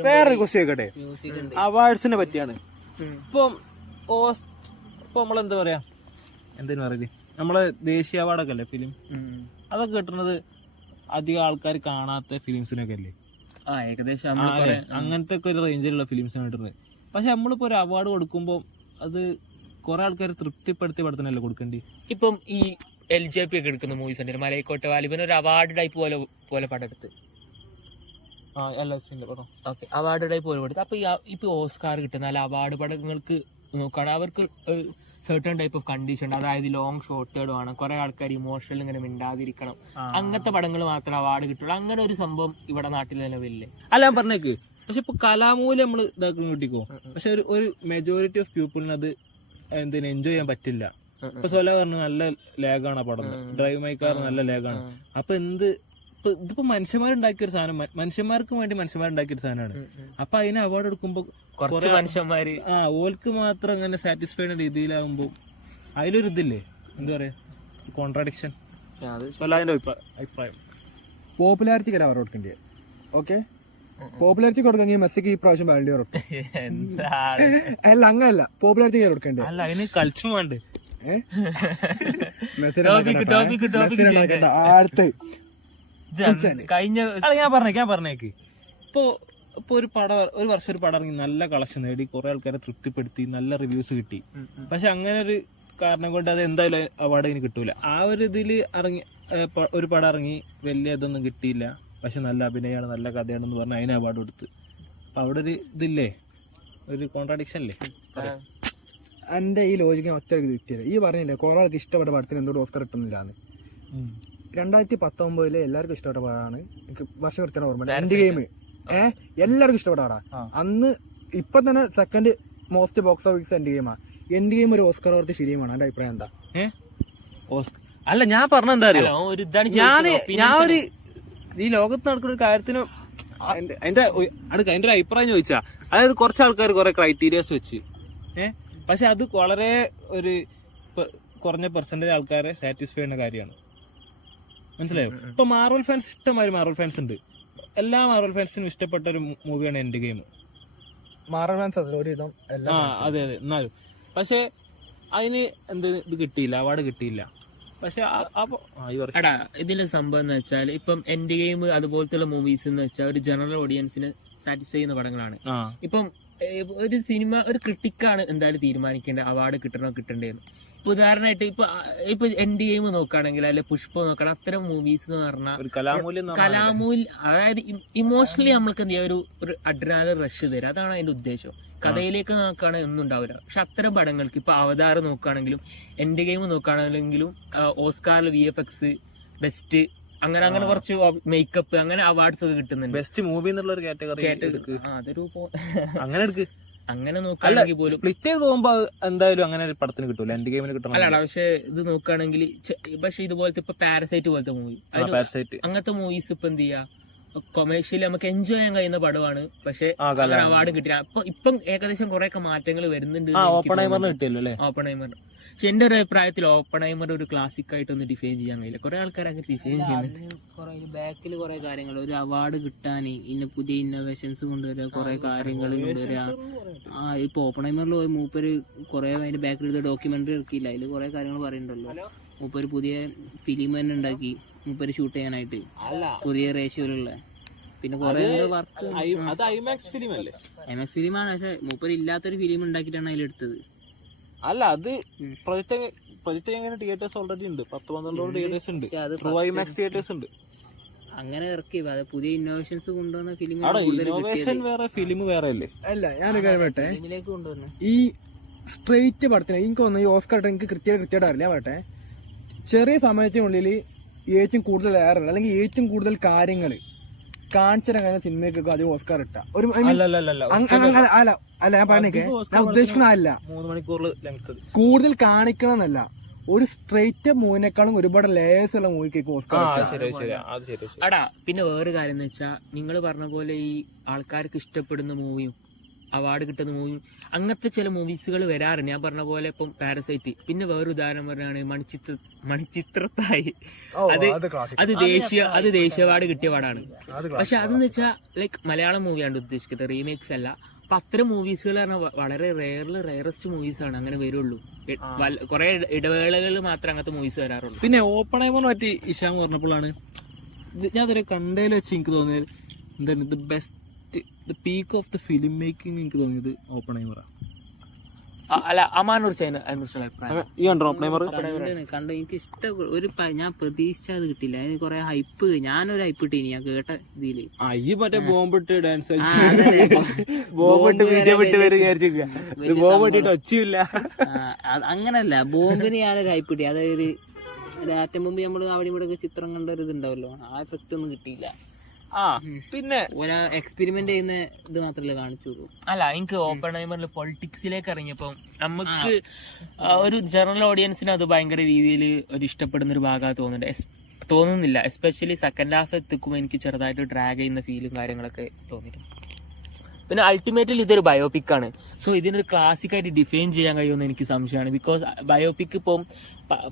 വേറൊരു ക്വസ്റ്റ്യൻ കേട്ടെ, അവാർഡ്സിനെ പറ്റിയാണ്. ഇപ്പൊ നമ്മളെന്താ പറയാ, എന്തേലും പറയുന്നത്, നമ്മളെ ദേശീയ അവാർഡൊക്കെ അല്ലേ ഫിലിം, അതൊക്കെ കിട്ടുന്നത് അധികം ആൾക്കാർ കാണാത്ത ഫിലിംസിനൊക്കെ അല്ലേ? ഏകദേശം അങ്ങനത്തെ ഒക്കെ ഒരു റേഞ്ചിലുള്ള ഫിലിംസാണ് കിട്ടുന്നത്. പക്ഷെ നമ്മളിപ്പോ ഒരു അവാർഡ് കൊടുക്കുമ്പോ അത് കുറെ ആൾക്കാർ തൃപ്തിപ്പെടുത്തി പെടുത്തണല്ലേ കൊടുക്കേണ്ടി. ഇപ്പം ഈ LJP ഒക്കെ എടുക്കുന്ന മൂവീസ് ഉണ്ട്, മലൈക്കോട്ടെ വാലിബൻ ഒരു അവാർഡ് ടൈപ്പ് പോലെ പടം എടുത്ത് അവാർഡ് ടൈപ്പ് പോലെ എടുത്ത്. അപ്പൊ ഇപ്പൊ ഓസ്കാർ കിട്ടുന്ന അല്ല അവാർഡ് പടങ്ങൾക്ക് നോക്കുകയാണ്, അവർക്ക് സെർട്ടൺ ടൈപ്പ് ഓഫ് കണ്ടീഷൻ ഉണ്ട്. അതായത് ലോങ് ഷോർട്ടേഡ് വേണം, കുറെ ആൾക്കാർ ഇമോഷണൽ ഇങ്ങനെ മിണ്ടാതിരിക്കണം, അങ്ങനത്തെ പടങ്ങൾ മാത്രം അവാർഡ് കിട്ടുള്ളൂ. അങ്ങനെ ഒരു സംഭവം ഇവിടെ നാട്ടിൽ നിലവില്ലേ? അല്ല ഞാൻ പറഞ്ഞേക്ക്. പക്ഷെ ഇപ്പൊ കലാമൂല്യം നമ്മൾ ഇതാക്കുന്ന കിട്ടിക്കോ, പക്ഷെ ഒരു മെജോറിറ്റി ഓഫ് പീപ്പിളിന് അത് എന്തിനാ എൻജോയ് ചെയ്യാൻ പറ്റില്ല. ഇപ്പൊ സോല പറഞ്ഞു നല്ല ലാഗാണ് ആ പടം, ഡ്രൈവ് മൈക്കാർ നല്ല ലാഗാണ്. അപ്പൊ എന്ത് ഇതിപ്പോ മനുഷ്യന്മാരുണ്ടാക്കിയ ഒരു സാധനം, മനുഷ്യന്മാർക്ക് വേണ്ടി മനുഷ്യന്മാരുണ്ടാക്കിയ ഒരു സാധനമാണ്. അപ്പൊ അതിന് അവാർഡ് എടുക്കുമ്പോ കുറച്ച് മനുഷ്യന്മാര് ഓൾക്ക് മാത്രം അങ്ങനെ സാറ്റിസ്ഫൈഡ് രീതിയിലാവുമ്പോ അതിലൊരു ഇതില്ലേ, എന്താ പറയാ, കോൺട്രാഡിക്ഷൻ. അതിന്റെ അഭിപ്രായം പോപ്പുലാരിറ്റിക്ക് അവർ കൊടുക്കേണ്ടി. ഓക്കെ, പോപ്പുലാരിറ്റി കൊടുക്കെങ്കിൽ മെസ്സിക്ക് ഈ പ്രാവശ്യം വേണ്ടി കൊടുക്കും. എന്താണ് അല്ല അങ്ങനല്ല, പോപ്പുലാരിറ്റി കൊടുക്കണ്ടേ. അല്ല, അതിന് കളിച്ചും വേണ്ട. അടുത്ത് കഴിഞ്ഞ ഞാൻ പറഞ്ഞേക്ക് ഇപ്പൊ ഒരു പടം, ഒരു വർഷം ഒരു പടം ഇറങ്ങി നല്ല കളക്ഷൻ നേടി, കുറെ ആൾക്കാരെ തൃപ്തിപ്പെടുത്തി, നല്ല റിവ്യൂസ് കിട്ടി. പക്ഷെ അങ്ങനെ ഒരു കാരണം കൊണ്ട് അത് എന്തായാലും അവാർഡ് അതിന് കിട്ടൂല. ആ ഒരു ഇതിൽ ഇറങ്ങി ഒരു പടം ഇറങ്ങി വലിയ ഇതൊന്നും കിട്ടിയില്ല, പക്ഷെ നല്ല അഭിനയമാണ്, നല്ല കഥയാണെന്ന് പറഞ്ഞ് അതിന് അവാർഡ് കൊടുത്ത്. അപ്പൊ അവിടെ ഒരു ഇതില്ലേ, ഒരു കോൺട്രാഡിക്ഷൻ അല്ലേ? എന്റെ ഈ ലോജിക്ക് ഒറ്റ കിട്ടിയത് ഈ പറഞ്ഞില്ലേ, കുറെ ആൾക്ക് ഇഷ്ടപ്പെട്ട പടത്തിന് എന്തുകൊണ്ട് ഓസ്കർ കിട്ടുന്നില്ലാന്ന്. 2019 എല്ലാവർക്കും ഇഷ്ടപ്പെട്ട പടമാണ്, എനിക്ക് വർഷം കൃത്യം ഓർമ്മ, എൻഡ് ഗെയിം. എല്ലാവർക്കും ഇഷ്ടപ്പെട്ട പടാ. അന്ന് ഇപ്പൊ തന്നെ second most box office end ഗെയിമാ. എൻഡ് ഗെയിം ഒരു ഓസ്കർ ഓർത്ത് ഫിലിമാണ്. എന്റെ അഭിപ്രായം എന്താ? അല്ല, ഞാൻ പറഞ്ഞ എന്താ അറിയോ, ഒരു ഇതാണ് ഞാൻ ഒരു ഈ ലോകത്ത് നടക്കുന്ന ഒരു കാര്യത്തിന് അതിന്റെ ഒരു അഭിപ്രായം ചോദിച്ചാ, അതായത് കുറച്ച് ആൾക്കാർ കുറെ ക്രൈറ്റീരിയാസ് വെച്ച്, പക്ഷെ അത് വളരെ ഒരു കുറഞ്ഞ പെർസെന്റേജ് ആൾക്കാരെ സാറ്റിസ്ഫൈ ചെയ്യുന്ന കാര്യമാണ്. മനസ്സിലായോ? ഇപ്പൊ മാർവൽ ഫാൻസ് ഇഷ്ടംമാതിരി മാർവൽ ഫാൻസ് ഉണ്ട്. എല്ലാ മാർവൽ ഫാൻസിനും ഇഷ്ടപ്പെട്ട ഒരു മൂവിയാണ് എൻഡ് ഗെയിം. മാർവൽ ഫാൻസ് അതെ എന്നാലും പക്ഷെ അതിന് ഇത് കിട്ടിയില്ല, അവാർഡ് കിട്ടിയില്ല. പക്ഷെ എടാ ഇതിന്റെ സംഭവം എന്ന് വെച്ചാൽ ഇപ്പം എൻഡ് ഗെയിം അതുപോലത്തെ മൂവീസ് എന്ന് വെച്ചാൽ ഒരു ജനറൽ ഓഡിയൻസിനെ സാറ്റിസ്ഫൈ ചെയ്യുന്ന പടങ്ങളാണ്. ഇപ്പം ഒരു സിനിമ ഒരു ക്രിട്ടിക്കാണ് എന്തായാലും തീരുമാനിക്കേണ്ടത് അവാർഡ് കിട്ടണോ കിട്ടണ്ടേന്ന്. ഇപ്പൊ ഉദാഹരണമായിട്ട് ഇപ്പൊ എൻഡ് ഗെയിം നോക്കുകയാണെങ്കിൽ അല്ലെ പുഷ്പ നോക്കണം, അത്തരം മൂവീസ് എന്ന് പറഞ്ഞാൽ കലാമൂല്യം, അതായത് ഇമോഷണലി നമ്മൾക്ക് എന്ത് ചെയ്യാം, ഒരു അഡ്രിനാലിൻ റഷ് തരും. അതാണ് അതിന്റെ ഉദ്ദേശം. കഥയിലേക്ക് നോക്കുകയാണെങ്കിൽ ഒന്നും ഉണ്ടാവില്ല. പക്ഷെ അത്തരം പടങ്ങൾക്ക് ഇപ്പൊ അവതാർ നോക്കുകയാണെങ്കിലും എൻഡ് ഗെയിം നോക്കുകയാണെങ്കിലും ഓസ്കാറിൽ VFX ബെസ്റ്റ് അങ്ങനെ കുറച്ച് മേക്കപ്പ് അങ്ങനെ അവാർഡ്സ് ഒക്കെ കിട്ടുന്നുണ്ട്. ബെസ്റ്റ് മൂവി എന്നുള്ള ഒരു കാറ്റഗറി അതൊരു അങ്ങനെ എടുക്ക്. അങ്ങനെ നോക്കുകയാണെങ്കിൽ പോലും സ്പ്ലിറ്റ് ചെയ്ത് പോകുമ്പോ എന്തായാലും അങ്ങനെ ഒരു പടത്തിന് കിട്ടൂല, എൻഡ് ഗെയിമിന് കിട്ടണം. അല്ല പക്ഷെ ഇത് നോക്കുകയാണെങ്കിൽ പക്ഷെ ഇതുപോലത്തെ ഇപ്പൊ പാരസൈറ്റ് പോലത്തെ മൂവി, അങ്ങനത്തെ മൂവീസ് ഇപ്പൊ എന്ത് ചെയ്യാ, കൊമേഴ്ഷ്യലി നമുക്ക് എൻജോയ് ചെയ്യാൻ കഴിയുന്ന പടമാണ്. പക്ഷെ അവാർഡ് കിട്ടില്ല. അപ്പൊ ഇപ്പം ഏകദേശം കുറെ മാറ്റങ്ങൾ വരുന്നുണ്ട്. ഓപ്പൺഹൈമർ പക്ഷെ എന്റെ ഒരു അഭിപ്രായത്തിൽ ഓപ്പൺഹൈമർ ഒരു ക്ലാസിക് ആയിട്ടൊന്ന് ഡിഫൈൻ ചെയ്യാൻ കഴിയില്ല. കുറെ ആൾക്കാർ അങ്ങനെ ഡിഫൈൻ ചെയ്യുന്നുണ്ട്. ബാക്കിൽ കുറെ കാര്യങ്ങൾ ഒരു അവാർഡ് കിട്ടാൻ പുതിയ ഇന്നോവേഷൻസ് കൊണ്ടുവരിക, കുറെ കാര്യങ്ങൾ കൊണ്ടുവരിക. ഇപ്പൊ ഓപ്പൺഹൈമറിൽ മൂപ്പര് കുറെ അതിന്റെ ബാക്കിൽ ഡോക്യുമെന്ററി ഇറക്കിയില്ല, അതിൽ കുറെ കാര്യങ്ങൾ പറയുന്നുണ്ടല്ലോ. മൂപ്പര് പുതിയ ഫിലിം തന്നെ ഉണ്ടാക്കി മൂപ്പര് ഷൂട്ട് ചെയ്യാനായിട്ട്, പുതിയ റേഷ്യോയിലുള്ള. പിന്നെ കുറെ വർക്ക് ഐമാക്സ് ഫിലിമാണ്, പക്ഷെ മൂപ്പര് ഇല്ലാത്തൊരു ഫിലിം ഉണ്ടാക്കിയിട്ടാണ് അതിലെടുത്തത്. അല്ല, അത് പ്രൊജക്ട് എങ്ങനെ തിയേറ്റേഴ്സ് ഓൾറെഡി ഉണ്ട്, 10-12 തിയേറ്റേഴ്സ് ഉണ്ട്, ഐമാക്സ് തിയേറ്റേഴ്സ് ഉണ്ട്. അങ്ങനെ ഇറക്കി പുതിയ ഇന്നോവേഷൻസ് കൊണ്ടുവന്ന ഫിലിം വേറെ ഫിലിം വേറെ അല്ലേ? അല്ല, ഞാനൊരു കാര്യം പറയട്ടെ, ഫിലിമിലേക്ക് കൊണ്ടുവന്നു ഈ സ്ട്രെയിറ്റ് പടത്തിന് എനിക്ക് തോന്നുന്നു ഈ ഓസ്കാർ എനിക്ക് കൃത്യമായിട്ട് അറിയില്ല. പറയട്ടെ, ചെറിയ സമയത്തിനുള്ളിൽ ഏറ്റവും കൂടുതൽ എയർ അല്ലെങ്കിൽ ഏറ്റവും കൂടുതൽ കാര്യങ്ങൾ കാണിച്ചിട്ട് കഴിഞ്ഞ സിനിമയ്ക്കൊക്കെ അത് ഓസ്കാർ ഇട്ട ഒരു അല്ല ഞാൻ പറഞ്ഞേക്കെ, ഞാൻ ഉദ്ദേശിക്കുന്ന അല്ല 3 മണിക്കൂറിൽ കൂടുതൽ കാണിക്കണമെന്നല്ല, ഒരു സ്ട്രെയിറ്റ് മൂവിനേക്കാളും ഒരുപാട് ലേയേഴ്സ് ഉള്ള മൂവിക്ക് ഓസ്കാർ. അടാ പിന്നെ വേറൊരു കാര്യം എന്ന് വെച്ചാൽ നിങ്ങൾ പറഞ്ഞ പോലെ ഈ ആൾക്കാർക്ക് ഇഷ്ടപ്പെടുന്ന മൂവിയും അവാർഡ് കിട്ടുന്ന മൂവിയും അങ്ങനത്തെ ചില മൂവീസുകൾ വരാറുണ്ട്. ഞാൻ പറഞ്ഞ പോലെ ഇപ്പം പാരസൈറ്റ്. പിന്നെ വേറൊരു ഉദാഹരണം പറഞ്ഞാണ് മണിച്ചിത്രത്തായി. അത് ദേശീയ അവാർഡ് കിട്ടിയ പടമാണ്. പക്ഷെ അതെന്ന് വെച്ചാൽ ലൈക്ക് മലയാളം മൂവിയാണ് ഉദ്ദേശിക്കുന്നത്, റീമേക്സ് അല്ല. അപ്പൊ അത്തരം മൂവീസുകൾ പറഞ്ഞാൽ വളരെ റെയറസ്റ്റ് മൂവീസ് ആണ് അങ്ങനെ വരുള്ളൂ. കുറെ ഇടവേളകളിൽ മാത്രമേ അങ്ങനത്തെ മൂവീസ് വരാറുള്ളൂ. പിന്നെ ഓപ്പൺഹൈമർ പറ്റി ഇഷാം പറഞ്ഞപ്പോഴാണ് ഞാൻ അതിനെ കണ്ടതിൽ വെച്ച് എനിക്ക് തോന്നിയത് എന്താണ് the peak of the film making എനിക്ക് തോന്നിയത് ഓപ്പൺഹൈമറാണ്. അല്ല അമാനൂർ കണ്ടു, എനിക്ക് ഇഷ്ടം ഒരു ഞാൻ പ്രതീക്ഷിച്ചത് കിട്ടില്ല. അതിന് കൊറേ ഹൈപ്പ്, ഞാനൊരു ഹൈപ്പ് ഇട്ടീനി ഞാൻ കേട്ട ഇതില്. മറ്റേ ബോംബിട്ട് ഡാൻസ് അങ്ങനല്ല, ബോംബിന് ഞാനൊരു ഹൈപ്പ് ഇട്ടി. അതായത് ഒരാറ്റം മുമ്പ് നമ്മള് അവിടെ ഇവിടെ ചിത്രം കണ്ട ഒരു ഇതുണ്ടാവല്ലോ, ആ എഫക്ട് ഒന്നും കിട്ടിയില്ല. പിന്നെ എക്സ്പെരിമെന്റ് ചെയ്യുന്ന ഇത് മാത്രമല്ലേ കാണിച്ചുള്ളൂ. അല്ല, എനിക്ക് ഓപ്പൺഹൈമറിൽ പൊളിറ്റിക്സിലേക്ക് ഇറങ്ങിയപ്പോ നമുക്ക് ഒരു ജനറൽ ഓഡിയൻസിന് അത് ഭയങ്കര രീതിയിൽ ഒരു ഇഷ്ടപ്പെടുന്ന ഒരു ഭാഗമാണ് തോന്നുന്നുണ്ട്. തോന്നുന്നില്ല. എസ്പെഷ്യലി സെക്കൻഡ് ഹാഫ് എത്തിക്കുമ്പോൾ എനിക്ക് ചെറുതായിട്ട് ഡ്രാഗ് ചെയ്യുന്ന ഫീലും കാര്യങ്ങളൊക്കെ തോന്നിയിട്ടുണ്ട്. പിന്നെ അൾട്ടിമേറ്റ്ലി ഇതൊരു ബയോപിക് ആണ്. സോ ഇതിനൊരു ക്ലാസിക്കായിട്ട് ഡിഫൈൻ ചെയ്യാൻ കഴിയുമെന്ന് എനിക്ക് സംശയമാണ്. ബിക്കോസ് ബയോപിക് ഇപ്പം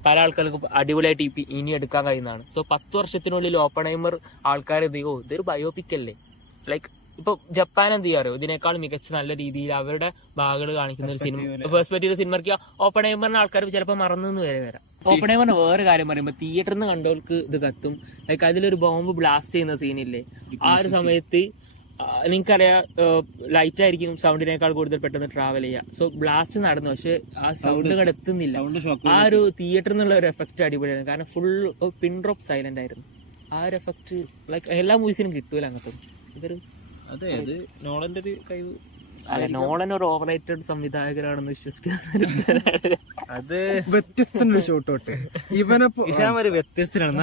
പല ആൾക്കാർക്കും അടിപൊളിയായിട്ട് ഇനി എടുക്കാൻ കഴിയുന്നതാണ്. സോ 10 വർഷത്തിനുള്ളിൽ ഓപ്പൺഹൈമർ ആൾക്കാർ ഇതൊരു ബയോപിക് അല്ലേ, ലൈക്ക് ഇപ്പൊ ജപ്പാൻ എന്ത് ചെയ്യാറോ ഇതിനേക്കാൾ മികച്ച നല്ല രീതിയിൽ അവരുടെ ഭാഗങ്ങൾ കാണിക്കുന്ന ഒരു സിനിമ പെർസ്പെക്റ്റീവ് സിനിമയ്ക്ക് ഓപ്പൺഹൈമറിന് ആൾക്കാർ ചിലപ്പോൾ മറന്നു വരാം. ഓപ്പൺഹൈമറിന് വേറെ കാര്യം പറയുമ്പോൾ തിയേറ്ററിൽ നിന്ന് കണ്ടവർക്ക് ഇത് കത്തും. ലൈക്ക് അതിലൊരു ബോംബ് ബ്ലാസ്റ്റ് ചെയ്യുന്ന സീനില്ലേ, ആ ഒരു സമയത്ത് നിങ്ങൾക്കറിയാം ലൈറ്റ് ആയിരിക്കും സൗണ്ടിനേക്കാൾ കൂടുതൽ പെട്ടെന്ന് ട്രാവൽ ചെയ്യുക. സോ ബ്ലാസ്റ്റ് നടന്നു, പക്ഷെ ആ സൗണ്ട് കൂടെ എത്തുന്നില്ല. ആ ഒരു തിയേറ്ററിൽ നിന്നുള്ള ഒരു എഫക്ട് അടിപൊളിയാണ്. കാരണം ഫുൾ പിൻ ഡ്രോപ്പ് സൈലന്റ് ആയിരുന്നു. ആ ഒരു എഫക്ട് ലൈക്ക് എല്ലാ മൂവീസിനും കിട്ടൂല അങ്ങനത്തെ. ഇതൊരു അതെ, അത് നോളന്റെ ഒരു കഴിവ്. അല്ല, നോളൻ ഒരു ഓവർ റേറ്റഡ് സംവിധായകരാണെന്ന് വിശ്വസിക്കുന്നത്. അത് വ്യത്യസ്തനൊരു ഷോട്ടോട്ട് ഇവനപ്പോ ഒരു വ്യത്യസ്തനാണ്.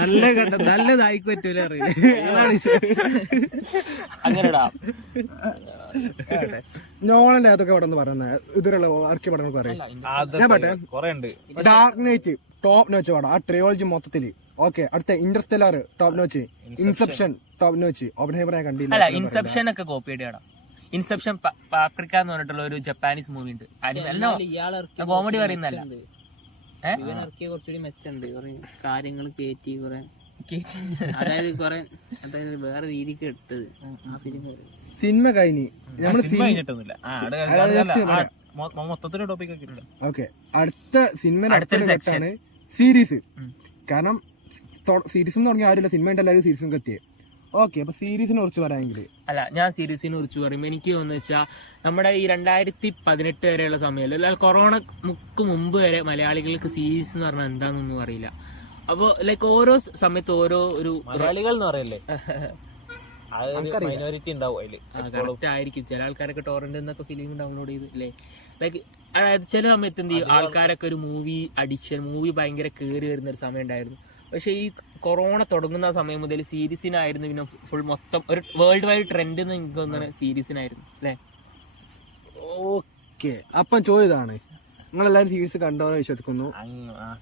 നല്ലതായിക്ക് പറ്റൂല അറിയില്ല. അങ്ങനെടാ നോളന്റെ അതൊക്കെ ഇവിടെ നിന്ന് പറയുന്നത് ഇതുവരെയുള്ള ആർക്കി പടങ്ങൾ പറയും. ഞാൻ പറയട്ടെ, ഡാർക്ക് നൈറ്റ് ടോപ്പ് നോച്ച് പടം, ആ ട്രയോളജി മൊത്തത്തില്. ഓക്കെ, അടുത്ത interstellar top notch, inception top notch, Oppenheimer ഞാൻ കണ്ടില്ല. അല്ല, ഇൻസെപ്ഷൻ ഒക്കെ കോപ്പി ചെയ്യണം. ഇൻസെപ്ഷൻ പാപ്രിക്ക എന്ന് പറഞ്ഞിട്ടുള്ള ഒരു ജപ്പാനീസ് മൂവി ഉണ്ട്. കോമഡി പറയുന്നല്ല, കുറച്ചുകൂടി മെച്ചുണ്ട്. കുറെ കാര്യങ്ങൾ കയറ്റി കുറെ അതായത് കുറെ അതായത് വേറെ രീതിക്ക് എടുത്തത് ആ ഫിലിം. സിനിമ കഴിഞ്ഞ് മൊത്തത്തില് ടോപ്പിക് ഒക്കെ ഇല്ല. ഓക്കെ, അടുത്ത സിനിമ സീരീസ്. കാരണം സീരീസ് എന്ന് പറഞ്ഞാൽ ആരുമില്ല, സിനിമ എല്ലാവരും സീരീസും എത്തിയേ. ഓക്കെ, അപ്പൊ സീരീസിനെ കുറിച്ച് പറയാമെങ്കിൽ അല്ല, ഞാൻ സീരീസിനെ കുറിച്ച് പറയുമ്പോൾ എനിക്ക് തോന്നുന്നു വെച്ചാൽ നമ്മുടെ ഈ 2018 വരെയുള്ള സമയത്ത്, അല്ല കൊറോണ മുമ്പ് വരെ മലയാളികൾക്ക് സീരീസ് എന്ന് പറഞ്ഞാൽ എന്താണെന്നൊന്നും അറിയില്ല. അപ്പോൾ ലൈക്ക് ഓരോ സമയത്ത് ഓരോ ഒരു മലയാളികൾ എന്ന് പറയല്ലേ മൈനോറിറ്റി ഉണ്ടാവും അതില്. കറക്റ്റ് ആയിരിക്കും. ചില ആൾക്കാരൊക്കെ ടോറന്റ് എന്നൊക്കെ ഫിലിം ഡൗൺലോഡ് ചെയ്ത് അല്ലേ, ലൈക്ക് അതായത് ചില സമയത്ത് എന്ത് ചെയ്യും ആൾക്കാരൊക്കെ ഒരു മൂവി ഭയങ്കര കയറി വരുന്ന ഒരു സമയം ഉണ്ടായിരുന്നു. പക്ഷെ ഈ കൊറോണ തുടങ്ങുന്ന സമയം മുതൽ സീരീസിനായിരുന്നു പിന്നെ ഫുൾ മൊത്തം ഒരു വേൾഡ് വൈഡ് ട്രെൻഡ് എന്ന് എനിക്ക് തോന്നുന്നത് സീരീസിനായിരുന്നു അല്ലേ. ഓക്കെ, അപ്പം ചോദ്യതാണ്, നിങ്ങളെല്ലാവരും സീരീസ് കണ്ടോ വിശ്വസിക്കുന്നു.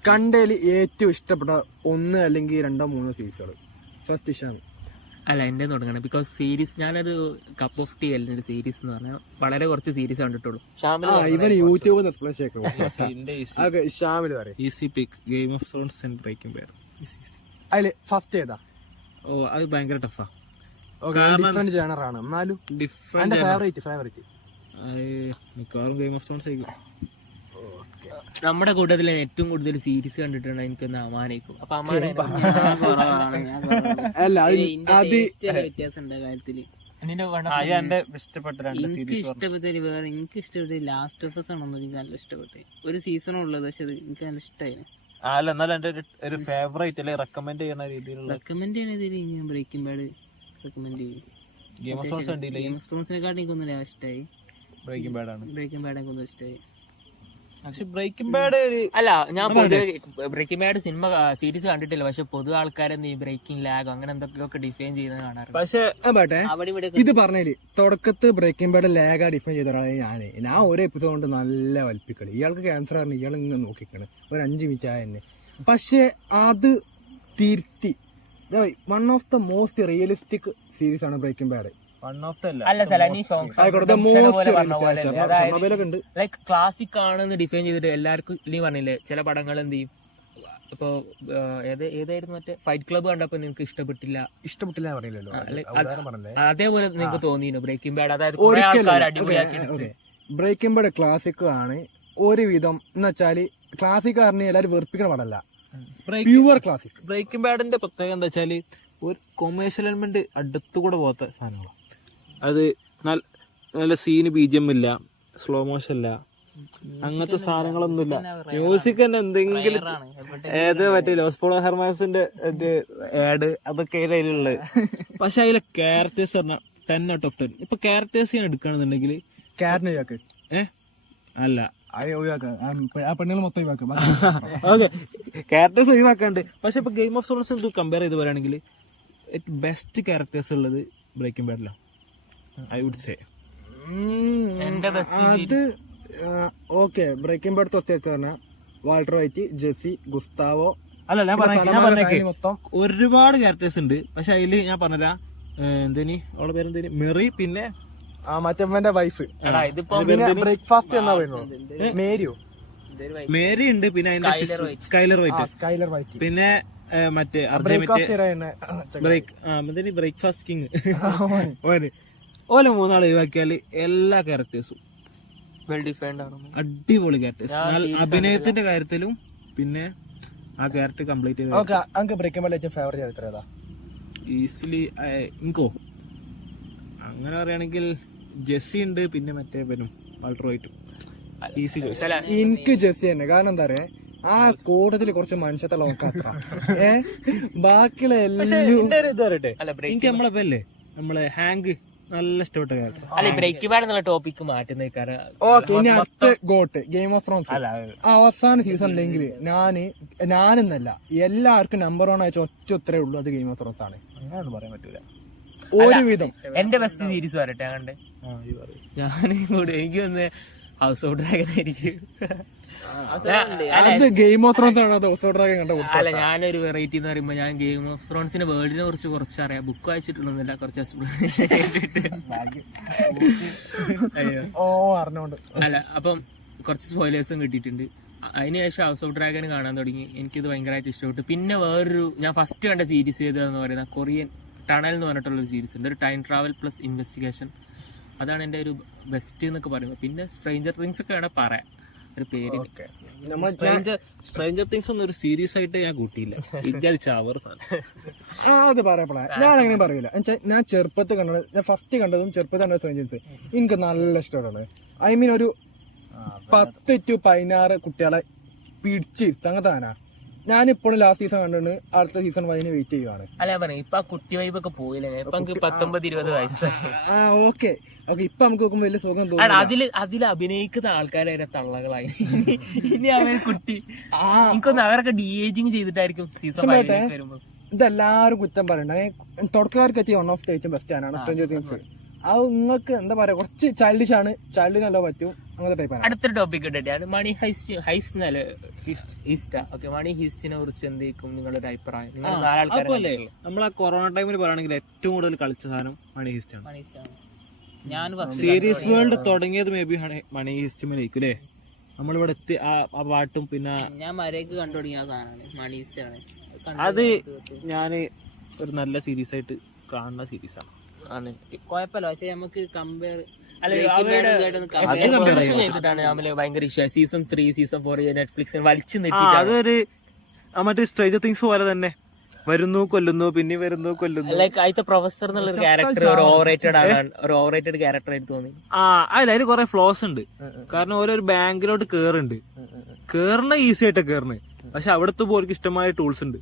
കണ്ടതിൽ ഏറ്റവും ഇഷ്ടപ്പെട്ട 1 അല്ലെങ്കിൽ 2 3 സീരീസുകൾ. ഫസ്റ്റ് ഇഷാണ്. അല്ല, എന്റെ തുടങ്ങണം. ബിക്കോസ് സീരീസ് ഞാനൊരു കപ്പ് ഓഫ് ടീ അല്ല സീരീസ് എന്ന് പറഞ്ഞാൽ വളരെ കുറച്ച് സീരീസ് കണ്ടിട്ടുള്ളൂ. ഇവൻ യൂട്യൂബിൽ easy pick game of thrones and breaking bad. അതില് ഫസ്റ്റ് ഏതാ? ഓ, അത് ഭയങ്കര ടഫാ. ഡിഫറെന്റ് ജനറാണ്, എന്നാലും ഡിഫറെന്റ് ഫേവറേറ്റ് മിക്കവാറും ഗെയിം ഓഫ് ത്രോൺസ് ആയിരിക്കും. നമ്മുടെ കൂട്ടത്തിൽ ഏറ്റവും കൂടുതൽ സീരീസ് കണ്ടിട്ടുണ്ട് എനിക്കൊന്ന് അമാനേക്കും. അപ്പൊ വ്യത്യാസമുണ്ട് കാര്യത്തില്. എനിക്ക് ഇഷ്ടപ്പെട്ട വേറെ എനിക്ക് ഇഷ്ടപ്പെട്ട ലാസ്റ്റ് ഓഫ് ആണ് ഒന്നും നല്ല ഇഷ്ടപ്പെട്ടത്. ഒരു സീസണും ഉള്ളത്, പക്ഷെ അത് എനിക്ക് നല്ല ഇഷ്ടമായി. അല്ല, എന്നാലും എന്റെ ഒരു ഫേവറേറ്റ് അല്ലെ റെക്കമെൻഡ് ചെയ്യുന്ന രീതിയിലുള്ള റെക്കമെൻഡ് ചെയ്യണതിൽ ഞാൻ ബ്രേക്കിംഗ് ബാഡ് റെക്കമെൻഡ് ചെയ്യും. ഗെയിം ഓഫ് ത്രോൺസിനെക്കാട്ടും എനിക്കൊന്നും ഇഷ്ടമായി. ബ്രേക്കിംഗ് ബാഡ് എനിക്കൊന്നും ഇഷ്ടമായി. പക്ഷെ ബ്രേക്കിംഗ് ബാഡ് അല്ല, ഞാൻ പൊതുവെ ബ്രേക്കിംഗ് ബാഡ് സിനിമ സീരീസ് കണ്ടിട്ടില്ല. പക്ഷെ പൊതു ആൾക്കാരെന്ത് ഈ ബ്രേക്കിംഗ് ലാഗ് അങ്ങനെ എന്തൊക്കെയൊക്കെ ഡിഫൈൻ ചെയ്യുന്നത് കാണാറുണ്ട്. പക്ഷെ ഇത് പറഞ്ഞേല് തുടക്കത്ത് ബ്രേക്കിംഗ് ബാഡ് ലാഗാ ഡിഫൈൻ ചെയ്ത ഒരാളെ ഞാൻ ഒരു എപ്പിസോഡ് കൊണ്ട് നല്ല വലിപ്പിക്കളി. ഇയാൾക്ക് ക്യാൻസർ ആണ്, ഇയാൾ ഇങ്ങനെ നോക്കിക്കള് ഒരു 5 മിനിറ്റ് ആയ തന്നെ. പക്ഷെ അത് തിരുത്തി 1 of the most realistic series ആണ് ബ്രേക്കിംഗ് ബാഡ്. ലൈക്ക് ക്ലാസിക് ആണെന്ന് ഡിഫൈൻ ചെയ്തിട്ട് എല്ലാവർക്കും നീ പറഞ്ഞില്ലേ ചില പടങ്ങൾ എന്ത് ചെയ്യും. ഇപ്പൊ ഏതായിരുന്നു മറ്റേ ഫൈറ്റ് ക്ലബ് കണ്ടപ്പോ നിനക്ക് ഇഷ്ടപ്പെട്ടില്ല പറയില്ലല്ലോ. അതേപോലെ നിനക്ക് തോന്നിയിരുന്നു ബ്രേക്കിംഗ് ബാഡ്. അതായത് ബ്രേക്കിംഗ് ബാഡ് ക്ലാസിക് ആണ് ഒരുവിധം എന്ന് വെച്ചാല്. ക്ലാസിക് പറഞ്ഞ എല്ലാവരും വെറുപ്പിക്കണ പടല്ല, പ്യുവർ ക്ലാസിക്. ബ്രേക്കിംഗ് ബാഡിന്റെ പ്രത്യേകത എന്താ വെച്ചാല് ഒരു കൊമേഴ്ഷ്യൽ എലമെന്റ് അടുത്തുകൂടെ പോകാത്ത സാധനങ്ങളാണ്. അത് നല്ല സീന് BGM ഇല്ല, സ്ലോ മോഷൻ ഇല്ല, അങ്ങനത്തെ സാധനങ്ങളൊന്നുമില്ല. മ്യൂസിക് തന്നെ എന്തെങ്കിലും മറ്റേ ലോസ് പോളോ ഹെർമാസിന്റെ ആഡ് അതൊക്കെ അതിലുള്ളത്. പക്ഷെ അതിലെ ക്യാരക്ടേഴ്സ് പറഞ്ഞാൽ 10 out of 10. ഇപ്പൊ ക്യാരക്ടേഴ്സ് ഞാൻ എടുക്കുകയാണെന്നുണ്ടെങ്കിൽ അല്ല പെണ്ണുങ്ങൾ മൊത്തം ഓക്കെ ക്യാരക്ടേഴ്സ് ഒഴിവാക്കാണ്ട്. പക്ഷെ ഇപ്പൊ ഗെയിം ഓഫ് ത്രോൺസ് ഇത് കമ്പയർ ചെയ്ത് പറയുകയാണെങ്കിൽ ബെസ്റ്റ് ക്യാരക്ടേഴ്സ് ഉള്ളത് ബ്രേക്കിംഗ് ബാഡിലാണ്, ഐ വുഡ് സേ. അത് ഓക്കെ, ബ്രേക്കിംഗ് ബാഡ് തൊട്ട് പറഞ്ഞാൽ വാൾട്ടർ വൈറ്റ്, ജെസി, ഗുസ്താവോ, അല്ല ഞാൻ സലമാന്റെ പറഞ്ഞേക്ക് family മൊത്തം ഒരുപാട് ക്യാരക്ടേഴ്സ് ഉണ്ട്. പക്ഷെ അതില് ഞാൻ പറഞ്ഞുതരാം, എന്തേനി അവളുടെ പേരെന്തേനി, മെറി, പിന്നെ മറ്റവന്റെ വൈഫ് എടാ ഇതിപ്പോ പിന്നെ ബ്രേക്ക്ഫാസ്റ്റ് എന്നാ പറയുന്നത് മേരിയോ മേരി ഉണ്ട്, പിന്നെ അതിന്റെ സ്കൈലർ വൈറ്റ്, സ്കൈലർ വൈറ്റ് പിന്നെ മറ്റേ ബ്രേക്ക്ഫാസ്റ്റ് കിങ് ഓലെ മൂന്നാള് ഒഴിവാക്കിയാല് എല്ലാ ക്യാരക്ടേഴ്സും വെൽ ഡിഫൈൻഡ് ആണ്. അടിപൊളി ക്യാരക്ടേഴ്സ്. അഭിനയത്തിന്റെ കാര്യത്തിലും പിന്നെ ആ ക്യാരക്ടർ കംപ്ലീറ്റ് ചെയ്ത് ഓക്കെ. അങ്ക് ബ്രേക്കിംഗ് ഏറ്റവും ഫേവറേറ്റ് ചരിത്രം ഏതാ? ഈസിലി എനിക്കോ അങ്ങനെ പറയുകയാണെങ്കിൽ ജെസ്സി ഉണ്ട്, പിന്നെ മറ്റേ പേരും വാൾട്ടർ വൈറ്റും. Easy choice. എനിക്ക് ജെസ്സി തന്നെ. കാരണം എന്താ പറയാ, ആ കൂട്ടത്തില് കുറച്ച് മനുഷ്യത്തെ നോക്കാത്ര ബാക്കിയുള്ള എനിക്ക് നമ്മളെ പേല്ലേ നമ്മളെ ഹാങ്ക് നല്ല ഇഷ്ടപ്പെട്ട ക്യാരക്ടർ. അല്ല ബ്രേക്ക് ബാഡ് എന്നുള്ള ടോപ്പിക്ക് മാറ്റുന്നേക്കാറ്. ഓക്കെ. ഇനി അടുത്ത ഗോട്ട് ഗെയിം ഓഫ് ത്രോൺസ്. അവസാന സീസണിലെങ്കിൽ ഞാനെന്നല്ല എല്ലാവർക്കും നമ്പർ 1 അയച്ച ഒറ്റ ഉത്തരേ ഉള്ളൂ, അത് ഗെയിം ഓഫ് ത്രോൺസ് ആണ്. അങ്ങനെയൊന്നും പറയാൻ പറ്റൂല. ഒരുവിധം എന്റെ ബെസ്റ്റ് സീരീസ് വരട്ടെ കണ്ടേ. ഞാനും കൂടെ എനിക്ക് വന്ന് ഹൗസ് ഓഫ് ഡ്രാഗൺ ആയിരിക്കും. അത് ഗെയിം ഓഫ് ത്രോൺസ് ആണ്. അത് ഹൗസ് ഓഫ് ഡ്രാഗൺ കണ്ട അല്ല ഞാനൊരു വെറൈറ്റി എന്ന് പറയുമ്പോ ഞാൻ ഗെയിം ഓഫ് ത്രോൺസിന്റെ വേൾഡിനെ കുറിച്ച് കുറച്ച് അറിയാം. ബുക്ക് വായിച്ചിട്ടുള്ളൊന്നുമില്ല, കുറച്ച് അറിഞ്ഞോണ്ട്. അല്ല അപ്പം കുറച്ച് സ്പോയിലേഴ്സും കിട്ടിയിട്ടുണ്ട്. അതിനുശേഷം ഹൗസ് ഓഫ് ഡ്രാഗൺ കാണാൻ തുടങ്ങി. എനിക്കിത് ഭയങ്കരമായിട്ട് ഇഷ്ടപ്പെട്ടു. പിന്നെ വേറൊരു ഞാൻ ഫസ്റ്റ് കണ്ട സീരീസ് ചെയ്തതെന്ന് പറയുന്ന കൊറിയൻ ടണൽ എന്ന് പറഞ്ഞിട്ടുള്ളൊരു സീരീസ് ഉണ്ട്. ഒരു ടൈം ട്രാവൽ പ്ലസ് ഇൻവെസ്റ്റിഗേഷൻ. അതാണ് എൻ്റെ ഒരു ബെസ്റ്റ് എന്നൊക്കെ പറയുന്നത്. പിന്നെ സ്ട്രേഞ്ചർ തിങ്സ് ഒക്കെ വേണേൽ പറയാം ഒരു പേര്. സ്ട്രേഞ്ചർ തിങ്സ് ഒന്നും ഒരു സീരീസ് ആയിട്ട് ഞാൻ കൂട്ടിയില്ല. ഇത് ചാവർ അത് പറയപ്പെടാ. ഞാൻ അങ്ങനെ പറയില്ല. ഞാൻ ചെറുപ്പത്തിൽ കണ്ടത്, ഞാൻ ഫസ്റ്റ് കണ്ടതും ചെറുപ്പത്തിൽ കണ്ടത് സ്ട്രേഞ്ചേഴ്സ് എനിക്ക് നല്ല ഇഷ്ടമാണ്. ഐ മീൻ ഒരു 10 to 16 കുട്ടികളെ പിടിച്ചിരുത്ത അങ്ങനത്തെ. ഞാനിപ്പോഴും ലാസ്റ്റ് സീസൺ കണ്ടിട്ട് അടുത്ത സീസൺ വൈകിന് വെയിറ്റ് ചെയ്യുവാണ്. അല്ല പറഞ്ഞു ഇപ്പൊ ആ കുട്ടി വൈബ് ഒക്കെ പോയില്ലേ. ഇപ്പൊ 19-20 വയസ്സായി. Okay okay. ഇപ്പൊ നമുക്ക് നോക്കുമ്പോ വലിയ സുഖം തോന്നുന്നു. അതിൽ അഭിനയിക്കുന്ന ആൾക്കാരെ തള്ളകളായി. ഇനി അവൻ കുട്ടി എനിക്കൊന്ന് അവരൊക്കെ ഡി-ഏജിങ് ചെയ്തിട്ടായിരിക്കും സീസൺ വരുമ്പോ. ഇതെല്ലാരും കുറ്റം പറയണ്ട. തുടക്കക്കാർക്ക് എത്തിയ വൺ ഓഫ് ദ ഏറ്റവും ബെസ്റ്റ് ആണ് സ്ട്രേഞ്ചർ തിങ്സ്. അത് നിങ്ങൾക്ക് എന്താ പറയാ, കുറച്ച് ചൈൽഡിഷ് ആണ്, ചൈൽഡിനല്ലോ പറ്റും, അങ്ങനത്തെ ടൈപ്പാണ്. അടുത്തൊരു ടോപ്പിക് ഇട്ടിട്ടാണ് മണി ഹൈസ്റ്റ്. ഓക്കെ, മണി ഹൈസ്റ്റിനെ കുറിച്ച് എന്തെങ്കിലും നിങ്ങളുടെ അഭിപ്രായം? നിങ്ങൾ അതുപോലെ നമ്മൾ ആ കൊറോണ ടൈമിൽ പറയുകയാണെങ്കിൽ ഏറ്റവും കൂടുതൽ കളിച്ച സാധനം മണി ഹീസ്റ്റ് ആണ്. ഞാൻ സീരീസ് വേൾഡ് തുടങ്ങിയത് മേ ബി മണി ഹീസ്റ്റിമേലായിരിക്കും അല്ലേ. നമ്മളിവിടെ എത്തി ആ പാട്ടും പിന്നെ ഞാൻ മരയ്ക്ക് കണ്ടു തുടങ്ങിയ സാധനമാണ് മണി ഹീസ്റ്റ് ആണ്. അത് ഞാന് ഒരു നല്ല സീരീസ് ആയിട്ട് കാണുന്ന സീരീസ് ആണ്. കുഴപ്പമില്ല, പക്ഷെ നമുക്ക് കമ്പയർ ചെയ്തിട്ടാണ് ഭയങ്കര ഇഷ്യൂ. സീസൺ 3 സീസൺ 4 നെറ്റ്ഫ്ലിക്സിൽ വലിച്ചു അതൊരു മറ്റേ സ്ട്രേഞ്ചർ തിങ്സ് പോലെ തന്നെ വരുന്നു കൊല്ലുന്നു, പിന്നെ വരുന്നു കൊല്ലുന്നു. ലൈക്ക് അതിന്റെ പ്രൊഫസർ എന്നുള്ള ക്യാരക്ടർ ഒരു ഓവറേറ്റഡ് ആണ്, ഒരു ഓവറേറ്റഡ് ക്യാരക്ടർ ആയിട്ട് തോന്നി. അല്ല അതിൽ കുറെ ഫ്ലോസ് ഉണ്ട്. കാരണം ഓരോ ഒരു ബാങ്കിലോട്ട് കേറണ ഈസി ആയിട്ട് കേറണ്. പക്ഷെ അവിടുത്തെ പോലും ഇഷ്ടമായ ടൂൾസ് ഉണ്ട്.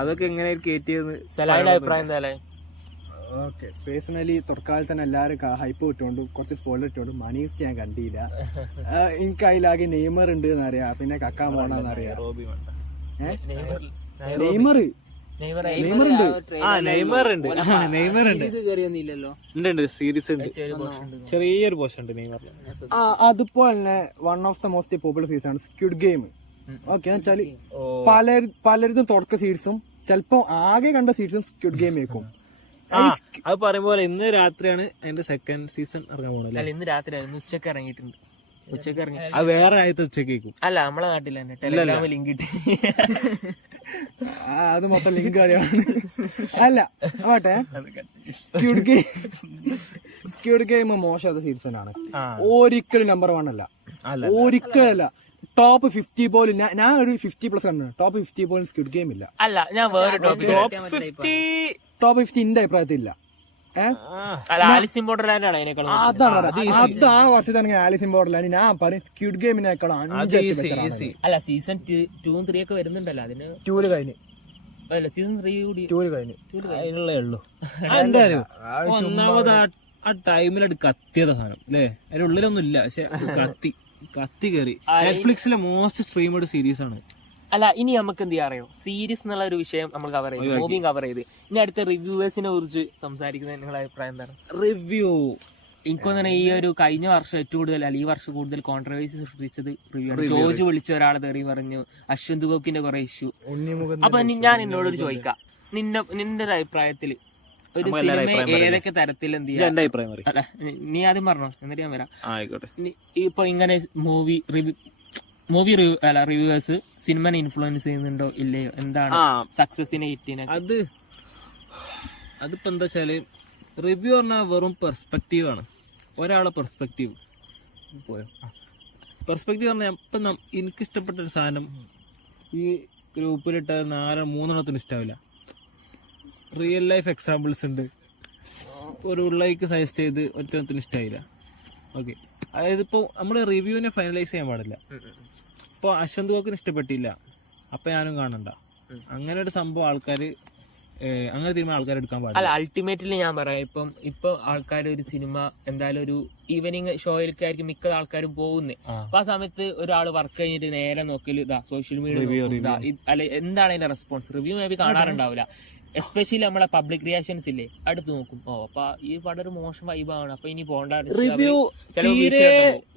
അതൊക്കെ എങ്ങനെ കയറ്റിയെന്ന് അഭിപ്രായം എന്താ? ഓക്കെ, പേഴ്സണലി തുടക്കാലത്ത് തന്നെ എല്ലാവരും ഹൈപ്പ് ഇട്ടുകൊണ്ട് കുറച്ച് സ്പോയിലർ ഇട്ടുകൊണ്ട് മണി ഹീസ്റ്റ് ഞാൻ കണ്ടില്ല. എനിക്ക് അതിലാകെ നെയ്മർ ഉണ്ട് എന്നറിയാം, പിന്നെ കക്കാൻ പോണെന്നറിയാം. നെയ്മർ സീരീസ് ഉണ്ട്, ചെറിയൊരു പോർഷൻ ഉണ്ട് നെയ്മറിൽ. അതുപോലെ തന്നെ one of the most popular series ആണ് സ്ക്വിഡ് ഗെയിം. ഓക്കെ, വെച്ചാല് പലരും തുടക്ക സീരീസും ചിലപ്പോ ആകെ കണ്ട സീരീസും സ്ക്വിഡ് ഗെയിം ആയിരിക്കും. അത് പറയുമ്പോ ഇന്ന് രാത്രിയാണ് അതിന്റെ സെക്കൻഡ് സീസൺ ഇറങ്ങാൻ പോകുന്നത്. അല്ല ഇന്ന് രാത്രി ഉച്ചക്ക് ഇറങ്ങിയിട്ടുണ്ട്. ഉച്ചക്ക് ഇറങ്ങി അത് വേറെ ആദ്യത്തെ ഉച്ചക്കേക്കും. അല്ല നമ്മളെ നാട്ടിൽ തന്നെ ടെലിഗ്രാമിൽ ലിങ്ക് കിട്ടി. അത് മൊത്തം ലിങ്ക് കളിയാണ്. അല്ല ആട്ടെ, സ്ക്വിഡ് ഗെയിം മോശമാത്ത സീസൺ ആണ്. ഒരിക്കലും നമ്പർ 1 അല്ല, ഒരിക്കലല്ല. ടോപ്പ് 50 പോലും ഞാൻ ഒരു 50+ കണ്ടു. ടോപ്പ് 50 പോലും സ്ക്വിഡ് ഗെയിം ഇല്ല. അല്ല ഞാൻ വേറെ ടോപ്പ് 50 എന്റെ അഭിപ്രായത്തിലില്ല. ആലിസ് ഇൻ ബോർഡർലാൻഡ് ആണ് അതിനേക്കാളും. അതാണ് വർഷത്തെ ആലിസ് ഇൻ ബോർഡർലാൻഡ്. ഞാൻ പറയും സ്ക്വിഡ് ഗെയിമിനേക്കാളും 5 അല്ല സീസൺ 2 3 ഒക്കെ വരുന്നുണ്ടല്ലോ. അതിന് 2 കഴിഞ്ഞ് അല്ല സീസൺ 3 കൂടി 2 കഴിഞ്ഞ് അതിനുള്ളേ ഉള്ളൂ. എന്തായാലും ഒന്നാമത് ആ ടൈമിലത് കത്തിയത സാധനം അല്ലേ. അതിന്റെ ഉള്ളിലൊന്നും ഇല്ല, പക്ഷെ കത്തി കയറി. നെറ്റ്ഫ്ലിക്സിലെ മോസ്റ്റ് സ്ട്രീംഡ് സീരീസ് ആണ്. അല്ല ഇനി നമുക്ക് എന്ത് ചെയ്യാൻ അറിയോ, സീരീസ് എന്നുള്ള ഒരു വിഷയം നമ്മൾ കവർ ചെയ്ത്, മൂവിയും കവർ ചെയ്ത്, ഇനി അടുത്ത റിവ്യൂവേഴ്സിനെ കുറിച്ച് സംസാരിക്കുന്നത് നിങ്ങളുടെ അഭിപ്രായം എന്താണ്? എനിക്ക് തോന്നുന്നു ഈ ഒരു കഴിഞ്ഞ വർഷം ഏറ്റവും കൂടുതൽ അല്ലെങ്കിൽ ഈ വർഷം കൂടുതൽ കോൺട്രവേഴ്സി സൃഷ്ടിച്ചത് റിവ്യൂ ആണ്. ജോർജ് വിളിച്ച ഒരാളെ തെറി പറഞ്ഞു, അശ്വന്ത് ഗോക്കിന്റെ കുറെ ഇഷ്യൂ. അപ്പൊ ഞാൻ എന്നോടൊരു ചോദിക്കാം, നിന്റെ ഒരു അഭിപ്രായത്തില് ഒരു സിനിമ ഏതൊക്കെ തരത്തിൽ എന്ത് ചെയ്യാം? അല്ല, നീ ആദ്യം പറഞ്ഞോ, എന്നിട്ട് ഞാൻ വരാം. ആയിക്കോട്ടെ. ഇപ്പൊ ഇങ്ങനെ റിവ്യൂവേഴ്സ് സിനിമനെ ഇൻഫ്ലുവൻസ് ചെയ്യുന്നുണ്ടോ ഇല്ലയോ, എന്താണ് സക്സസിനെ ഹിറ്റിനെ? അതിപ്പോ എന്താ വെച്ചാല് റിവ്യൂ പറഞ്ഞാൽ വെറും പെർസ്പെക്റ്റീവ് ആണ്. ഒരാളെ പെർസ്പെക്റ്റീവ് പറഞ്ഞാൽ ഇപ്പൊ എനിക്ക് ഇഷ്ടപ്പെട്ട ഒരു സാധനം ഈ ഗ്രൂപ്പിലിട്ട 3 ഇഷ്ടാവില്ല. റിയൽ ലൈഫ് എക്സാമ്പിൾസ് ഉണ്ട്, ഒരു ഉള്ളേക്ക് സജസ്റ്റ് ചെയ്ത് ഒറ്റത്തിന് ഇഷ്ടമായില്ല. ഓക്കെ, അതായത് ഇപ്പോൾ നമ്മൾ റിവ്യൂവിനെ ഫൈനലൈസ് ചെയ്യാൻ പാടില്ല. ഇപ്പോൾ അശ്വന്ത് ഗോക്കിന് ഇഷ്ടപ്പെട്ടില്ല, അപ്പൊ ഞാനും കാണണ്ട. അങ്ങനെ ഒരു സംഭവം അങ്ങനെ തീരുമാനം ആൾക്കാർ എടുക്കാൻ പാടില്ല. അല്ല, അൾട്ടിമേറ്റ്ലി ഞാൻ പറയാം, ഇപ്പൊ ആൾക്കാർ ഒരു സിനിമ എന്തായാലും ഒരു ഈവനിങ് ഷോയിലേക്കായിരിക്കും മിക്ക ആൾക്കാരും പോകുന്നത്. അപ്പൊ ആ സമയത്ത് ഒരാൾ വർക്ക് കഴിഞ്ഞിട്ട് നേരെ നോക്കല് സോഷ്യൽ മീഡിയ അല്ല, എന്താണ് അതിന്റെ റെസ്പോൺസ്? റിവ്യൂ മേ ബി കാണാറുണ്ടാവില്ല. എസ്പെഷ്യലി നമ്മളെ പബ്ലിക് റിയാക്ഷൻസ് ഇല്ലേ, അടുത്ത് നോക്കും. അപ്പൊ ഈ പടം ഒരു മോശം വൈബാണ്, അപ്പൊ ഇനി പോകണ്ട. റിവ്യൂ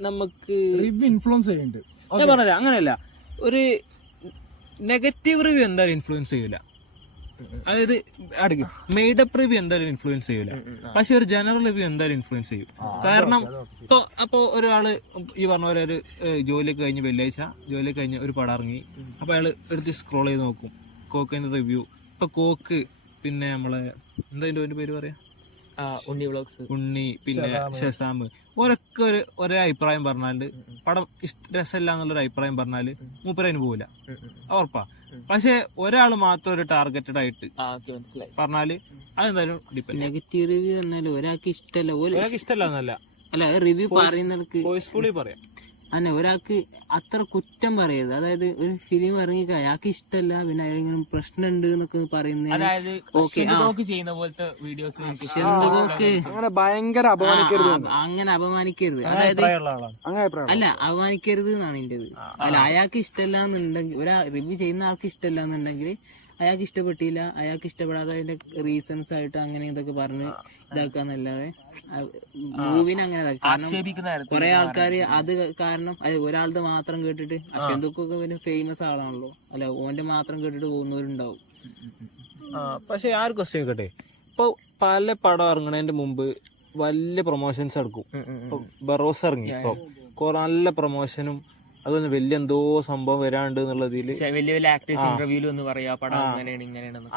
നമുക്ക് റിവ്യൂ ഇൻഫ്ലുവൻസ് ചെയ്യുന്നുണ്ട്. ഞാൻ പറഞ്ഞില്ല, അങ്ങനെയല്ല. ഒരു നെഗറ്റീവ് റിവ്യൂ എന്തായാലും ഇൻഫ്ലുവൻസ് ചെയ്യൂല. അതായത് മെയ്ഡപ്പ് റിവ്യൂ എന്തായാലും ഇൻഫ്ലുവൻസ് ചെയ്യൂല. പക്ഷെ ഒരു ജനറൽ റിവ്യൂ എന്തായാലും ഇൻഫ്ലുവൻസ് ചെയ്യും. കാരണം അപ്പൊ ഒരാള് ഈ പറഞ്ഞ പോലെ ഒരു ജോലിയൊക്കെ കഴിഞ്ഞ് വെള്ളിയാഴ്ച ജോലിയൊക്കെ കഴിഞ്ഞ് ഒരു പടം ഇറങ്ങി, അപ്പൊ അയാള് എടുത്ത് സ്ക്രോൾ ചെയ്ത് നോക്കും കോക്കിന്റെ റിവ്യൂ. ഇപ്പൊ കോക്ക്, പിന്നെ നമ്മളെ എന്താ അതിന്റെ പേര് പറയാ, ഉണ്ണി, പിന്നെ ഷസാം, ഓരൊക്കെ ഒരേ അഭിപ്രായം പറഞ്ഞാല് പടം രസമില്ല എന്നുള്ളൊരു അഭിപ്രായം പറഞ്ഞാല് മൂപ്പരതിന് പോവില്ല, ഉറപ്പാ. പക്ഷെ ഒരാള് മാത്രം ഒരു ടാർഗറ്റഡ് ആയിട്ട് പറഞ്ഞാല് അതെന്തായാലും ഡിപ്പെൻഡ്. നെഗറ്റീവ് റിവ്യൂ പറഞ്ഞാല് ഒരാൾക്ക് ഇഷ്ടമല്ല എന്നല്ല, അല്ല റിവ്യൂ പറയുന്നവർക്ക് ഫോഴ്സ്ഫുള്ളി പറയാം. അന്നെ ഒരാൾക്ക് അത്ര കുറ്റം പറയരുത്. അതായത് ഒരു ഫിലിം ഇറങ്ങി അയാൾക്ക് ഇഷ്ടമല്ല, പിന്നെ അയാളെങ്കിലും പ്രശ്നമുണ്ട് എന്നൊക്കെ പറയുന്നത്. അതായത് ചെയ്യുന്ന പോലത്തെ വീഡിയോസ് അങ്ങനെ ഭയങ്കര അങ്ങനെ അപമാനിക്കരുത്. അതായത് അല്ല, അപമാനിക്കരുത് എന്നാണ് എന്റേത്. അല്ല, അയാൾക്ക് ഇഷ്ടമല്ല എന്നുണ്ടെങ്കിൽ, റിവ്യൂ ചെയ്യുന്ന ആൾക്ക് ഇഷ്ടമല്ല എന്നുണ്ടെങ്കിൽ അയാൾക്ക് ഇഷ്ടപ്പെട്ടില്ല, അയാൾക്ക് ഇഷ്ടപ്പെടാതെ അതിന്റെ റീസൺസ് ആയിട്ട് അങ്ങനെ ഇതൊക്കെ പറഞ്ഞ് ഇതാക്കാന്നല്ലാതെ മൂവിനെ അങ്ങനെ കാരണം കുറെ ആൾക്കാര് അത് കാരണം ഒരാളുടെ മാത്രം കേട്ടിട്ട്, അശ്വന്തൊക്കെ പിന്നെ ഫേമസ് ആളാണല്ലോ, അല്ല ഓന്റെ മാത്രം കേട്ടിട്ട് പോകുന്നവരുണ്ടാവും. പക്ഷെ ആ ഒരു ക്വസ്റ്റ്യൻ കേട്ടെ, ഇപ്പൊ പല പടം ഇറങ്ങണതിന്റെ മുമ്പ് വലിയ പ്രൊമോഷൻസ് എടുക്കും. ഇപ്പൊ ബറോസ് ഇറങ്ങി, ഇപ്പൊ നല്ല പ്രൊമോഷനും അതൊന്ന് വലിയ എന്തോ സംഭവം വരാണ്ട് എന്നുള്ളതിൽ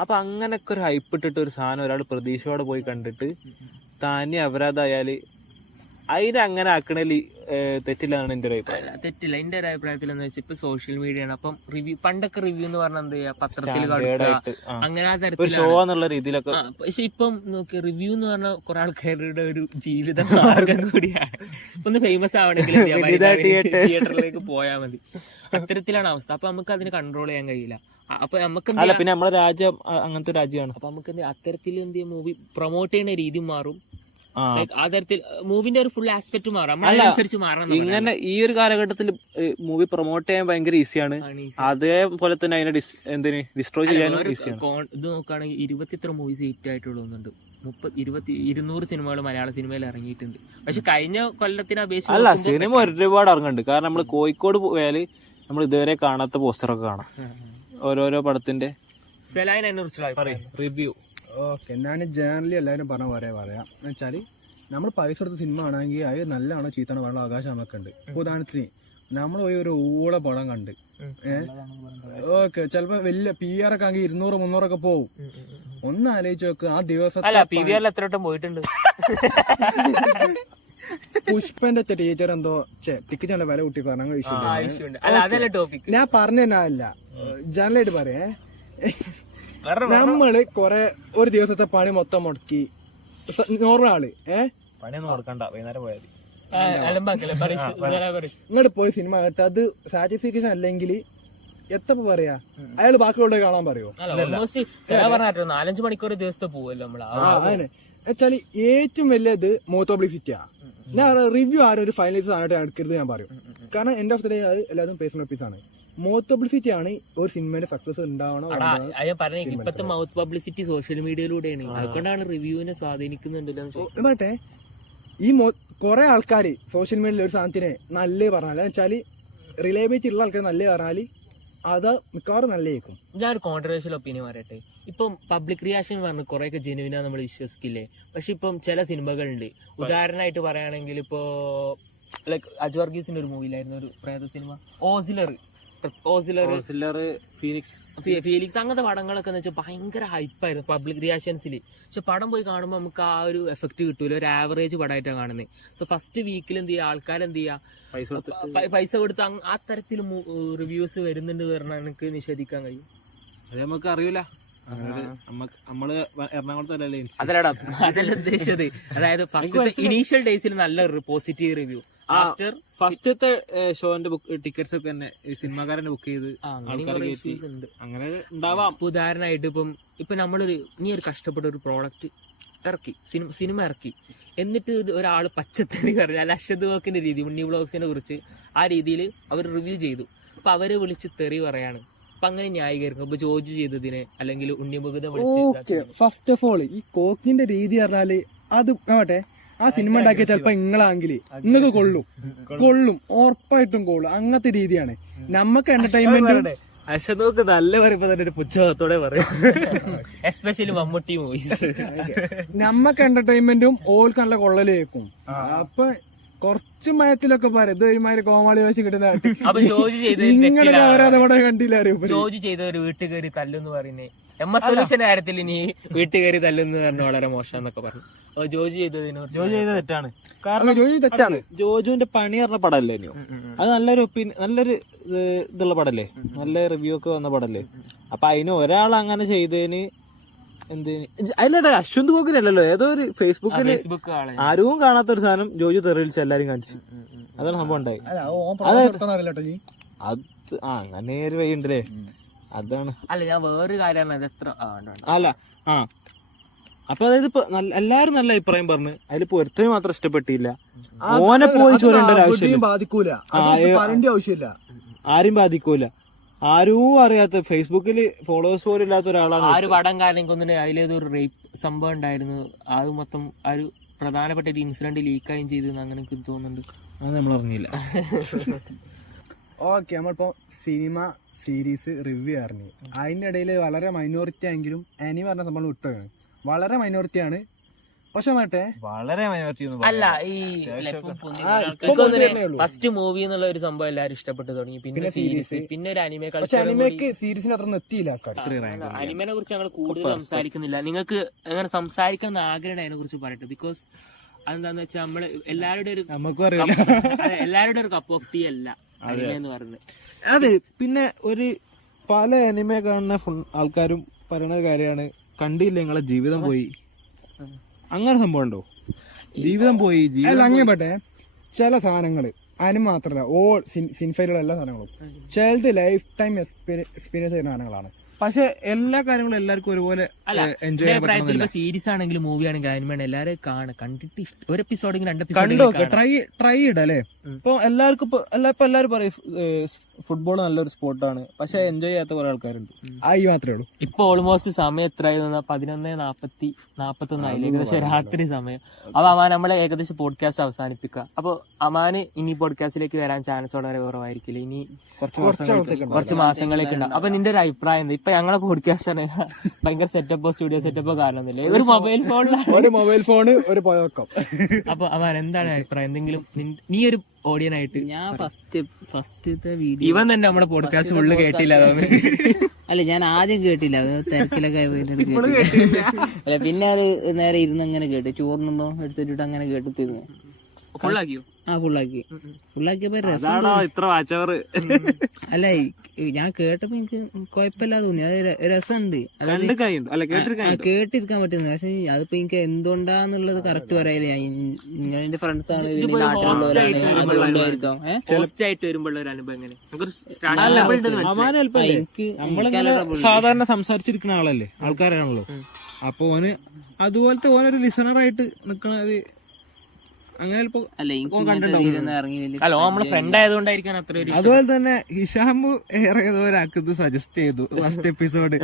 അപ്പൊ അങ്ങനൊക്കെ ഒരു ഹൈപ്പ് ഇട്ടിട്ട് ഒരു സാധനം ഒരാൾ പ്രതീക്ഷയോടെ പോയി കണ്ടിട്ട് താനെ അപരാധായാല് അതിനങ്ങനെ ആക്കണേല് തെറ്റില്ലാന്നാണ് എന്റെ ഒരു അഭിപ്രായം. തെറ്റില്ല. എന്റെ ഒരു അഭിപ്രായത്തിൽ എന്താ വെച്ചാൽ ഇപ്പൊ സോഷ്യൽ മീഡിയ ആണ്. അപ്പം റിവ്യൂ, പണ്ടൊക്കെ റിവ്യൂ എന്ന് പറഞ്ഞാൽ എന്താ ചെയ്യാ, പത്രത്തിൽ അങ്ങനെ ആ തരത്തിലുള്ള രീതിയിലൊക്കെ. പക്ഷെ ഇപ്പം നോക്കി, റിവ്യൂ എന്ന് പറഞ്ഞാൽ കുറെ ആൾക്കാരുടെ ഒരു ജീവിത മാർഗം കൂടിയാണ്. ഒന്ന് ഫേമസ് ആവണമെങ്കിൽ തിയേറ്ററിലേക്ക് പോയാൽ മതി. അത്തരത്തിലാണ് അവസ്ഥ. അപ്പൊ നമുക്ക് അതിന് കൺട്രോൾ ചെയ്യാൻ കഴിയില്ല. അപ്പൊ നമുക്ക് പിന്നെ നമ്മുടെ രാജ്യം അങ്ങനത്തെ രാജ്യമാണ്. അപ്പൊ നമുക്ക് അത്തരത്തിൽ എന്ത് ചെയ്യും, മൂവി പ്രൊമോട്ട് ചെയ്യുന്ന രീതി മാറും. ആ തരത്തിൽ മൂവിന്റെ ഒരു ഫുൾ ആസ്പെക്ട് മാറാം, അതിനനുസരിച്ച് മാറണം. ഇങ്ങനെ ഈ ഒരു കാലഘട്ടത്തിൽ മൂവി പ്രൊമോട്ട് ചെയ്യാൻ ഭയങ്കര ഈസിയാണ്. അതേപോലെ തന്നെ അതിനെ ഡിസ്ട്രോയ് ചെയ്യാനും ഈസിയാണ്. ഇത് നോക്കുകയാണെങ്കിൽ 23 മൂവീസ് ഹിറ്റ് ആയിട്ടുള്ളതുണ്ട്. 200 സിനിമകൾ മലയാള സിനിമയിൽ ഇറങ്ങിയിട്ടുണ്ട്. പക്ഷെ കഴിഞ്ഞ കൊല്ലത്തിനെ അപേക്ഷിച്ച് അല്ല, സിനിമ ഒരുപാട് ഇറങ്ങുന്നുണ്ട്. കാരണം നമ്മള് കോഴിക്കോട് പോയാല് നമ്മൾ ഇതുവരെ കാണാത്ത പോസ്റ്ററൊക്കെ കാണാം ഓരോരോ പടത്തിന്റെ റിവ്യൂ. ഓക്കെ, ഞാൻ ജനറലി എല്ലാവരും പറയാം എന്ന് വെച്ചാല് നമ്മൾ പൈസ കൊടുത്ത സിനിമ ആണെങ്കിൽ അത് നല്ലതാണോ ചീത്താണോ പറയാനുള്ള അവകാശം നമുക്കുണ്ട്. ഉദാഹരണത്തിന് നമ്മൾ പോയി ഒരു ഊള പടം കണ്ട്, ഓക്കെ, ചിലപ്പോ വലിയ PR ഒക്കെ ആണെങ്കിൽ 200-300 പോവും. ഒന്ന് ആലോചിച്ച് നോക്ക്, ആ ദിവസം പോയിട്ടുണ്ട്. പുഷ്പന്റെ ടീച്ചർ എന്തോ ടിക്കറ്റ് നല്ല വില കൂട്ടി പറഞ്ഞ ഇഷ്യൂ. ഞാൻ പറഞ്ഞല്ല, ജനറലായിട്ട് പറയേ, നമ്മള് ഒരു ദിവസത്തെ പണി മൊത്തം മുടക്കി നോർമൽ ആള് പണിയൊന്നും കൊടുക്കണ്ട, വൈകുന്നേരം പോയാൽ ഇങ്ങോട്ട് പോയി സിനിമ കേട്ട് അത് സാറ്റിസ്ഫിക്കേഷൻ അല്ലെങ്കിൽ എത്തപ്പോ പറയാ, അയാള് ബാക്കിയുള്ള കാണാൻ പറയോ? 4-5 മണിക്കൂർ ദിവസത്തെ പോവല്ലോ നമ്മള്. അതാണ് വെച്ചാല് ഏറ്റവും വലിയത് മൗത്ത് പബ്ലിസിറ്റിയാ. ഞാൻ റിവ്യൂ ആരും ഒരു ഫൈനലൈസ് സാധനമായിട്ട് എടുക്കരുത് ഞാൻ പറയും. കാരണം എൻഡ് ഓഫ് ദ ഡേ അത് എല്ലാവരും പേഴ്സണൽ ഒപ്പീസ് ആണ്. മൗത്ത് പബ്ലിസിറ്റി ആണ് ഒരു സിനിമയുടെ സക്സസ് ഉണ്ടാവണം. ഇപ്പത്തെ മൗത്ത് പബ്ലിസിറ്റി സോഷ്യൽ മീഡിയയിലൂടെയാണ്, അതുകൊണ്ടാണ് റിവ്യൂവിനെ സ്വാധീനിക്കുന്നുണ്ടല്ലോ. മാട്ടെ, കുറെ ആൾക്കാര് സോഷ്യൽ മീഡിയയിൽ ഒരു സാധനത്തിനെ നല്ല പറഞ്ഞാൽ വെച്ചാല് റിലയബിലിറ്റി ഉള്ള ആൾക്കാർ നല്ല പറഞ്ഞാല് അത് മിക്കവാറും നല്ലതായിരിക്കും. ഞാനൊരു കോൺട്രവേഴ്ഷ്യൽ ഒപ്പീനിയൻ പറയട്ടെ. ഇപ്പം പബ്ലിക് റിയാക്ഷൻ പറഞ്ഞ് കുറെയൊക്കെ ജെനുവിനാ നമ്മൾ വിശ്വസിക്കില്ലേ? പക്ഷെ ഇപ്പം ചില സിനിമകളുണ്ട്, ഉദാഹരണമായിട്ട് പറയുകയാണെങ്കിൽ ഇപ്പോ ലൈക്ക് അജു വർഗീസിന്റെ ഒരു മൂവിയിലായിരുന്നു ഒരു പ്രേത സിനിമ ഫീലിക്സ്, അങ്ങനത്തെ പടങ്ങളൊക്കെ എന്ന് വെച്ചാൽ ഭയങ്കര ഹൈപ്പായിരുന്നു പബ്ലിക് റിയാക്ഷൻസിൽ. പക്ഷെ പടം പോയി കാണുമ്പോൾ നമുക്ക് ആ ഒരു എഫക്ട് കിട്ടൂല, ഒരു ആവറേജ് പടമായിട്ടാണ് കാണുന്നത്. സോ ഫസ്റ്റ് വീക്കിൽ എന്ത് ചെയ്യുക, ആൾക്കാരെന്ത് ചെയ്യുക, പൈസ കൊടുത്ത് ആ തരത്തിൽ റിവ്യൂസ് വരുന്നുണ്ട് പറഞ്ഞാൽ എനിക്ക് നിഷേധിക്കാൻ കഴിയും. അത് നമുക്ക് അറിയില്ല. നമ്മള് എറണാകുളത്തല്ലേ അതല്ലടാ, അതല്ല ഉദ്ദേശിച്ചത്. അതായത് ഫസ്റ്റ് ഇനീഷ്യൽ ഡേയ്സിൽ നല്ല പോസിറ്റീവ് റിവ്യൂ, ആഫ്റ്റർ ഫസ്റ്റത്തെ ഷോന്റെ ടിക്കറ്റ്സ് ഒക്കെ തന്നെ സിനിമാക്കാരനെ ബുക്ക് ചെയ്ത് ആൾക്കാരെ കയറ്റി അങ്ങനെ ഉണ്ടാവാം. ഉദാഹരണമായിട്ട് ഇപ്പൊ നമ്മളൊരു നീ ഒരു കഷ്ടപ്പെട്ട ഒരു പ്രോഡക്റ്റ് ഇറക്കി, സിനിമ ഇറക്കി, എന്നിട്ട് ഒരാൾ പച്ചത്തറി പറഞ്ഞാൽ അശ്വത് വർക്കിന്റെ രീതി, ഉണ്ണി വ്ളോഗ്സിനെ കുറിച്ച് ആ രീതിയിൽ അവർ റിവ്യൂ ചെയ്തു. അപ്പൊ അവരെ വിളിച്ച് തെറി പറയാണ്. അപ്പൊ അങ്ങനെ ന്യായീകരിക്കും. ഇപ്പൊ ജോജു ചെയ്തതിനെ അല്ലെങ്കിൽ ഉണ്ണിമുഖിനെ വിളിച്ച്. ഫസ്റ്റ് ഓഫ് ഓൾ ഈ കോക്കിന്റെ രീതി പറഞ്ഞാല് അത് ആവട്ടെ, ആ സിനിമ ഉണ്ടാക്കിയ ചിലപ്പോ നിങ്ങളാണെങ്കിൽ നിങ്ങൾക്ക് കൊള്ളും ഉറപ്പായിട്ടും കൊള്ളും. അങ്ങനത്തെ രീതിയാണ്. നമുക്ക് എന്റർടൈൻമെന്റ് അശ്വതോക്ക് നല്ല പറയുമ്പോ തന്നെ ഒരു പുച്ഛത്തോടെ പറയാം, എസ്പെഷ്യലി മമ്മൂട്ടി മൂവീസ്. നമ്മക്ക് എന്റർടൈൻമെന്റും ഓൾക്ക് നല്ല കൊള്ളലേക്കും. അപ്പൊ കുറച്ച് മയത്തിലൊക്കെ പറയും ഇത് ഒരുമാതിരി കോമാളി വേഷം കിട്ടുന്ന അപ്പൊ ജോജി ചെയ്ത അവരതവിടെ കണ്ടില്ല അറിയും. ജോജി ചെയ്ത ഒരു വീട്ടുകയറി തല്ലെന്ന് പറയുന്നേ MS സൊല്യൂഷന്റെ കാര്യത്തിൽ ഇനി വീട്ടുകയറി തല്ലെന്ന് പറഞ്ഞ വളരെ മോശം എന്നൊക്കെ പറഞ്ഞു. ജോജി ചെയ്തതിനോ ജോജി ചെയ്തത് തെറ്റാണ്. കാരണം ജോജി തെറ്റാണ്. ജോജുവിന്റെ പണി പറഞ്ഞ പടമല്ലേ ഇനിയോ, അത് നല്ലൊരു നല്ലൊരു ഇതുള്ള പടല്ലേ, നല്ല റിവ്യൂ ഒക്കെ വന്ന പടല്ലേ. അപ്പൊ അതിന് ഒരാൾ അങ്ങനെ ചെയ്തതിന് എന്ത് അതിലൂടെ അശ്വന്ത് ഗോകുലല്ലോ ഏതോ ഒരു ഫേസ്ബുക്ക് ആരും കാണാത്ത ഒരു സാധനം ജോജു തെറിയിച്ച് എല്ലാരും കാണിച്ചു. അതാണ് സംഭവം ഉണ്ടായി. അത് അങ്ങനെ ഒരു വഴി ഉണ്ടല്ലേ, അതാണ്. അല്ല ഞാൻ വേറൊരു കാര്യമാണ് എത്ര അല്ല അപ്പൊ അതായത് ഇപ്പൊ എല്ലാരും നല്ല അഭിപ്രായം പറഞ്ഞു, അതിൽ പൊരുത്തന് മാത്രം ഇഷ്ടപ്പെട്ടില്ല. ഓനെ പോയി ചൊല്ലേണ്ട ഒരു ആവശ്യം ബാധിക്കൂല, ആവശ്യമില്ല, ആരും ബാധിക്കൂല. ആരും അറിയാത്ത ഫേസ്ബുക്കിൽ ഫോളോവേഴ്സ് പോലും ഇല്ലാത്ത ഒരാളാണ്. ആ ഒരു പടം കാരണം കൊന്നിട്ട് അതിലേതൊരു റേപ്പ് സംഭവം ഉണ്ടായിരുന്നു. അത് മൊത്തം ആ ഒരു പ്രധാനപ്പെട്ട ഒരു ഇൻസിഡന്റ് ലീക്കായും ചെയ്തെന്ന് അങ്ങനെ എനിക്ക് തോന്നുന്നുണ്ട്. അത് നമ്മൾ അറിഞ്ഞില്ല. ഓക്കെ, നമ്മളിപ്പോ സിനിമ സീരീസ് റിവ്യൂ അറിഞ്ഞു. അതിന്റെ ഇടയിൽ വളരെ മൈനോറിറ്റി ആയെങ്കിലും ആനി പറഞ്ഞ നമ്മൾ വിട്ടുകയാണ്. വളരെ മൈനോറിറ്റി ആണ്. പക്ഷെ മറ്റേ വളരെ മൈനോറിറ്റി അല്ല, ഈ ഫസ്റ്റ് മൂവി എന്നുള്ള ഒരു സംഭവം എല്ലാവരും ഇഷ്ടപ്പെട്ടു തുടങ്ങി. പിന്നെ സീരീസ്, പിന്നെ ഒരു അനിമെ അനിമയ്ക്ക് സീരീസിന് അത്ര എത്തിയില്ല. അനിമനെ കുറിച്ച് ഞങ്ങൾ കൂടുതൽ സംസാരിക്കുന്നില്ല. നിങ്ങൾക്ക് അങ്ങനെ സംസാരിക്കുന്ന ആഗ്രഹം അതിനെ കുറിച്ച് പറയട്ടെ. ബിക്കോസ് അതെന്താന്ന് വെച്ചാൽ നമ്മള് എല്ലാവരുടെ ഒരു എല്ലാവരുടെ ഒരു കപ്പ് ഓഫ് ടീ അല്ല അനിമ എന്ന് പറയുന്നത്. അതെ, പിന്നെ ഒരു പല അനിമ കാണുന്ന ആൾക്കാരും പറയുന്ന കാര്യമാണ്, കണ്ടില്ല നിങ്ങളെ ജീവിതം പോയി. അങ്ങനെ സംഭവം ഉണ്ടോ? ജീവിതം പോയി അങ്ങനെ പറ്റേ ചില സാധനങ്ങള് അതിന് മാത്രല്ല ഓൾ സിനിമയിലുള്ള എല്ലാ സാധനങ്ങളും ചിലത് ലൈഫ് ടൈം എക്സ്പീരിയൻസ് ചെയ്യുന്ന സാധനങ്ങളാണ്. പക്ഷെ എല്ലാ കാര്യങ്ങളും എല്ലാവർക്കും ഒരുപോലെ എൻജോയ് ചെയ്യാൻ. സീരീസ് ആണെങ്കിലും മൂവി ആണെങ്കിലും അനിമയാണ് എല്ലാവരും കണ്ടിട്ട് ഒരു എപ്പിസോഡ് ട്രൈ ഇടല്ലേ. ഇപ്പൊ എല്ലാവർക്കും ഇപ്പൊ എല്ലാവരും പറയും ഫുട്ബോൾ നല്ലൊരു സ്പോർട്ടാണ്, പക്ഷെ എൻജോയ് ചെയ്യാത്ത കുറെ ആൾക്കാരുണ്ട്. ആയി മാത്രമേ ഉള്ളൂ. ഇപ്പൊ ഓൾമോസ്റ്റ് സമയം എത്രയായിരുന്നു? 11:41 ഏകദേശം രാത്രി സമയം. അപ്പൊ അമാൻ നമ്മളെ ഏകദേശം പോഡ്കാസ്റ്റ് അവസാനിപ്പിക്കുക. അപ്പൊ അമാന് ഇനി പോഡ്കാസ്റ്റിലേക്ക് വരാൻ ചാൻസ് വളരെ കുറവായിരിക്കില്ല. ഇനി കുറച്ച് മാസങ്ങളേക്ക് ഉണ്ടാവും. അപ്പൊ നിന്റെ ഒരു അഭിപ്രായം എന്താ? ഇപ്പൊ ഞങ്ങളെ പോഡ്കാസ്റ്റ് ആണ് ഭയങ്കര സെറ്റപ്പോ സ്റ്റുഡിയോ സെറ്റപ്പോ കാണുന്നില്ല, ഒരു മൊബൈൽ ഫോണ് ഒരു പോയക്കം. അപ്പൊ അമാൻ എന്താണ് അഭിപ്രായം? എന്തെങ്കിലും നീ ഒരു ഓഡിയൻ ആയിട്ട്? ഞാൻ ഫസ്റ്റത്തെ വീഡിയോ ഇവൻ തന്നെ നമ്മളെ പോഡ്കാസ്റ്റ് ഫുള്ള് കേട്ടില്ല. അല്ല, ഞാൻ ആദ്യം കേട്ടില്ല, തിരക്കിലൊക്കെ അല്ല. പിന്നെ അത് നേരെ ഇരുന്ന് അങ്ങനെ കേട്ടു, ചോറിനുമ്പോ ഹെഡ്സെറ്റ് ഇട്ട് അങ്ങനെ കേട്ടു തിരിഞ്ഞു. ഫുള്ളാക്കിയോ? ഫുള്ളാക്കിയപ്പോ രസം. അല്ല, ഞാൻ കേട്ടപ്പോ എനിക്ക് കുഴപ്പമില്ലാതെ തോന്നി. അത് രസമുണ്ട്, കേട്ടിരിക്കാൻ പറ്റുന്നത്. പക്ഷെ അതിപ്പോ എനിക്ക് എന്തുകൊണ്ടാന്നുള്ളത് കറക്റ്റ് പറയല്ലേ. എന്റെ ഫ്രണ്ട്സ് ആണ്, അതുകൊണ്ടായിരിക്കാം. സാധാരണ സംസാരിച്ചിരിക്കുന്ന ആളല്ലേ, ആൾക്കാരാണല്ലോ. അപ്പൊ ഓന് അതുപോലത്തെ ഓനൊരു ലിസണറായിട്ട് നിക്കണ ഒരു അങ്ങനെ അതുപോലെ തന്നെ ഹിഷാമു ഏറെ ഒരാൾക്ക് സജസ്റ്റ് ചെയ്തു ഫസ്റ്റ് എപ്പിസോഡ്.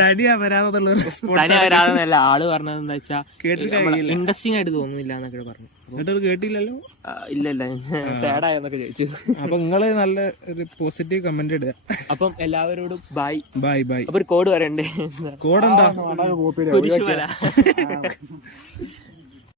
തടി അപരാധമുള്ള ആള് പറഞ്ഞതെന്ന് വെച്ചാൽ ഇൻട്രസ്റ്റിംഗ് ആയിട്ട് തോന്നുന്നില്ല എന്നൊക്കെ പറഞ്ഞു. എന്നിട്ട് കേട്ടില്ലല്ലോ. ഇല്ല സാഡായെന്നൊക്കെ ചോദിച്ചു. അപ്പൊ നിങ്ങള് നല്ല ഒരു പോസിറ്റീവ് കമന്റ് ഇടുക. അപ്പം എല്ലാവരോടും ബൈ. ബൈ. അപ്പൊ ഒരു കോഡ് പറയണ്ടേ? കോഡ് എന്താ? കോപ്പി കുരിശുമല.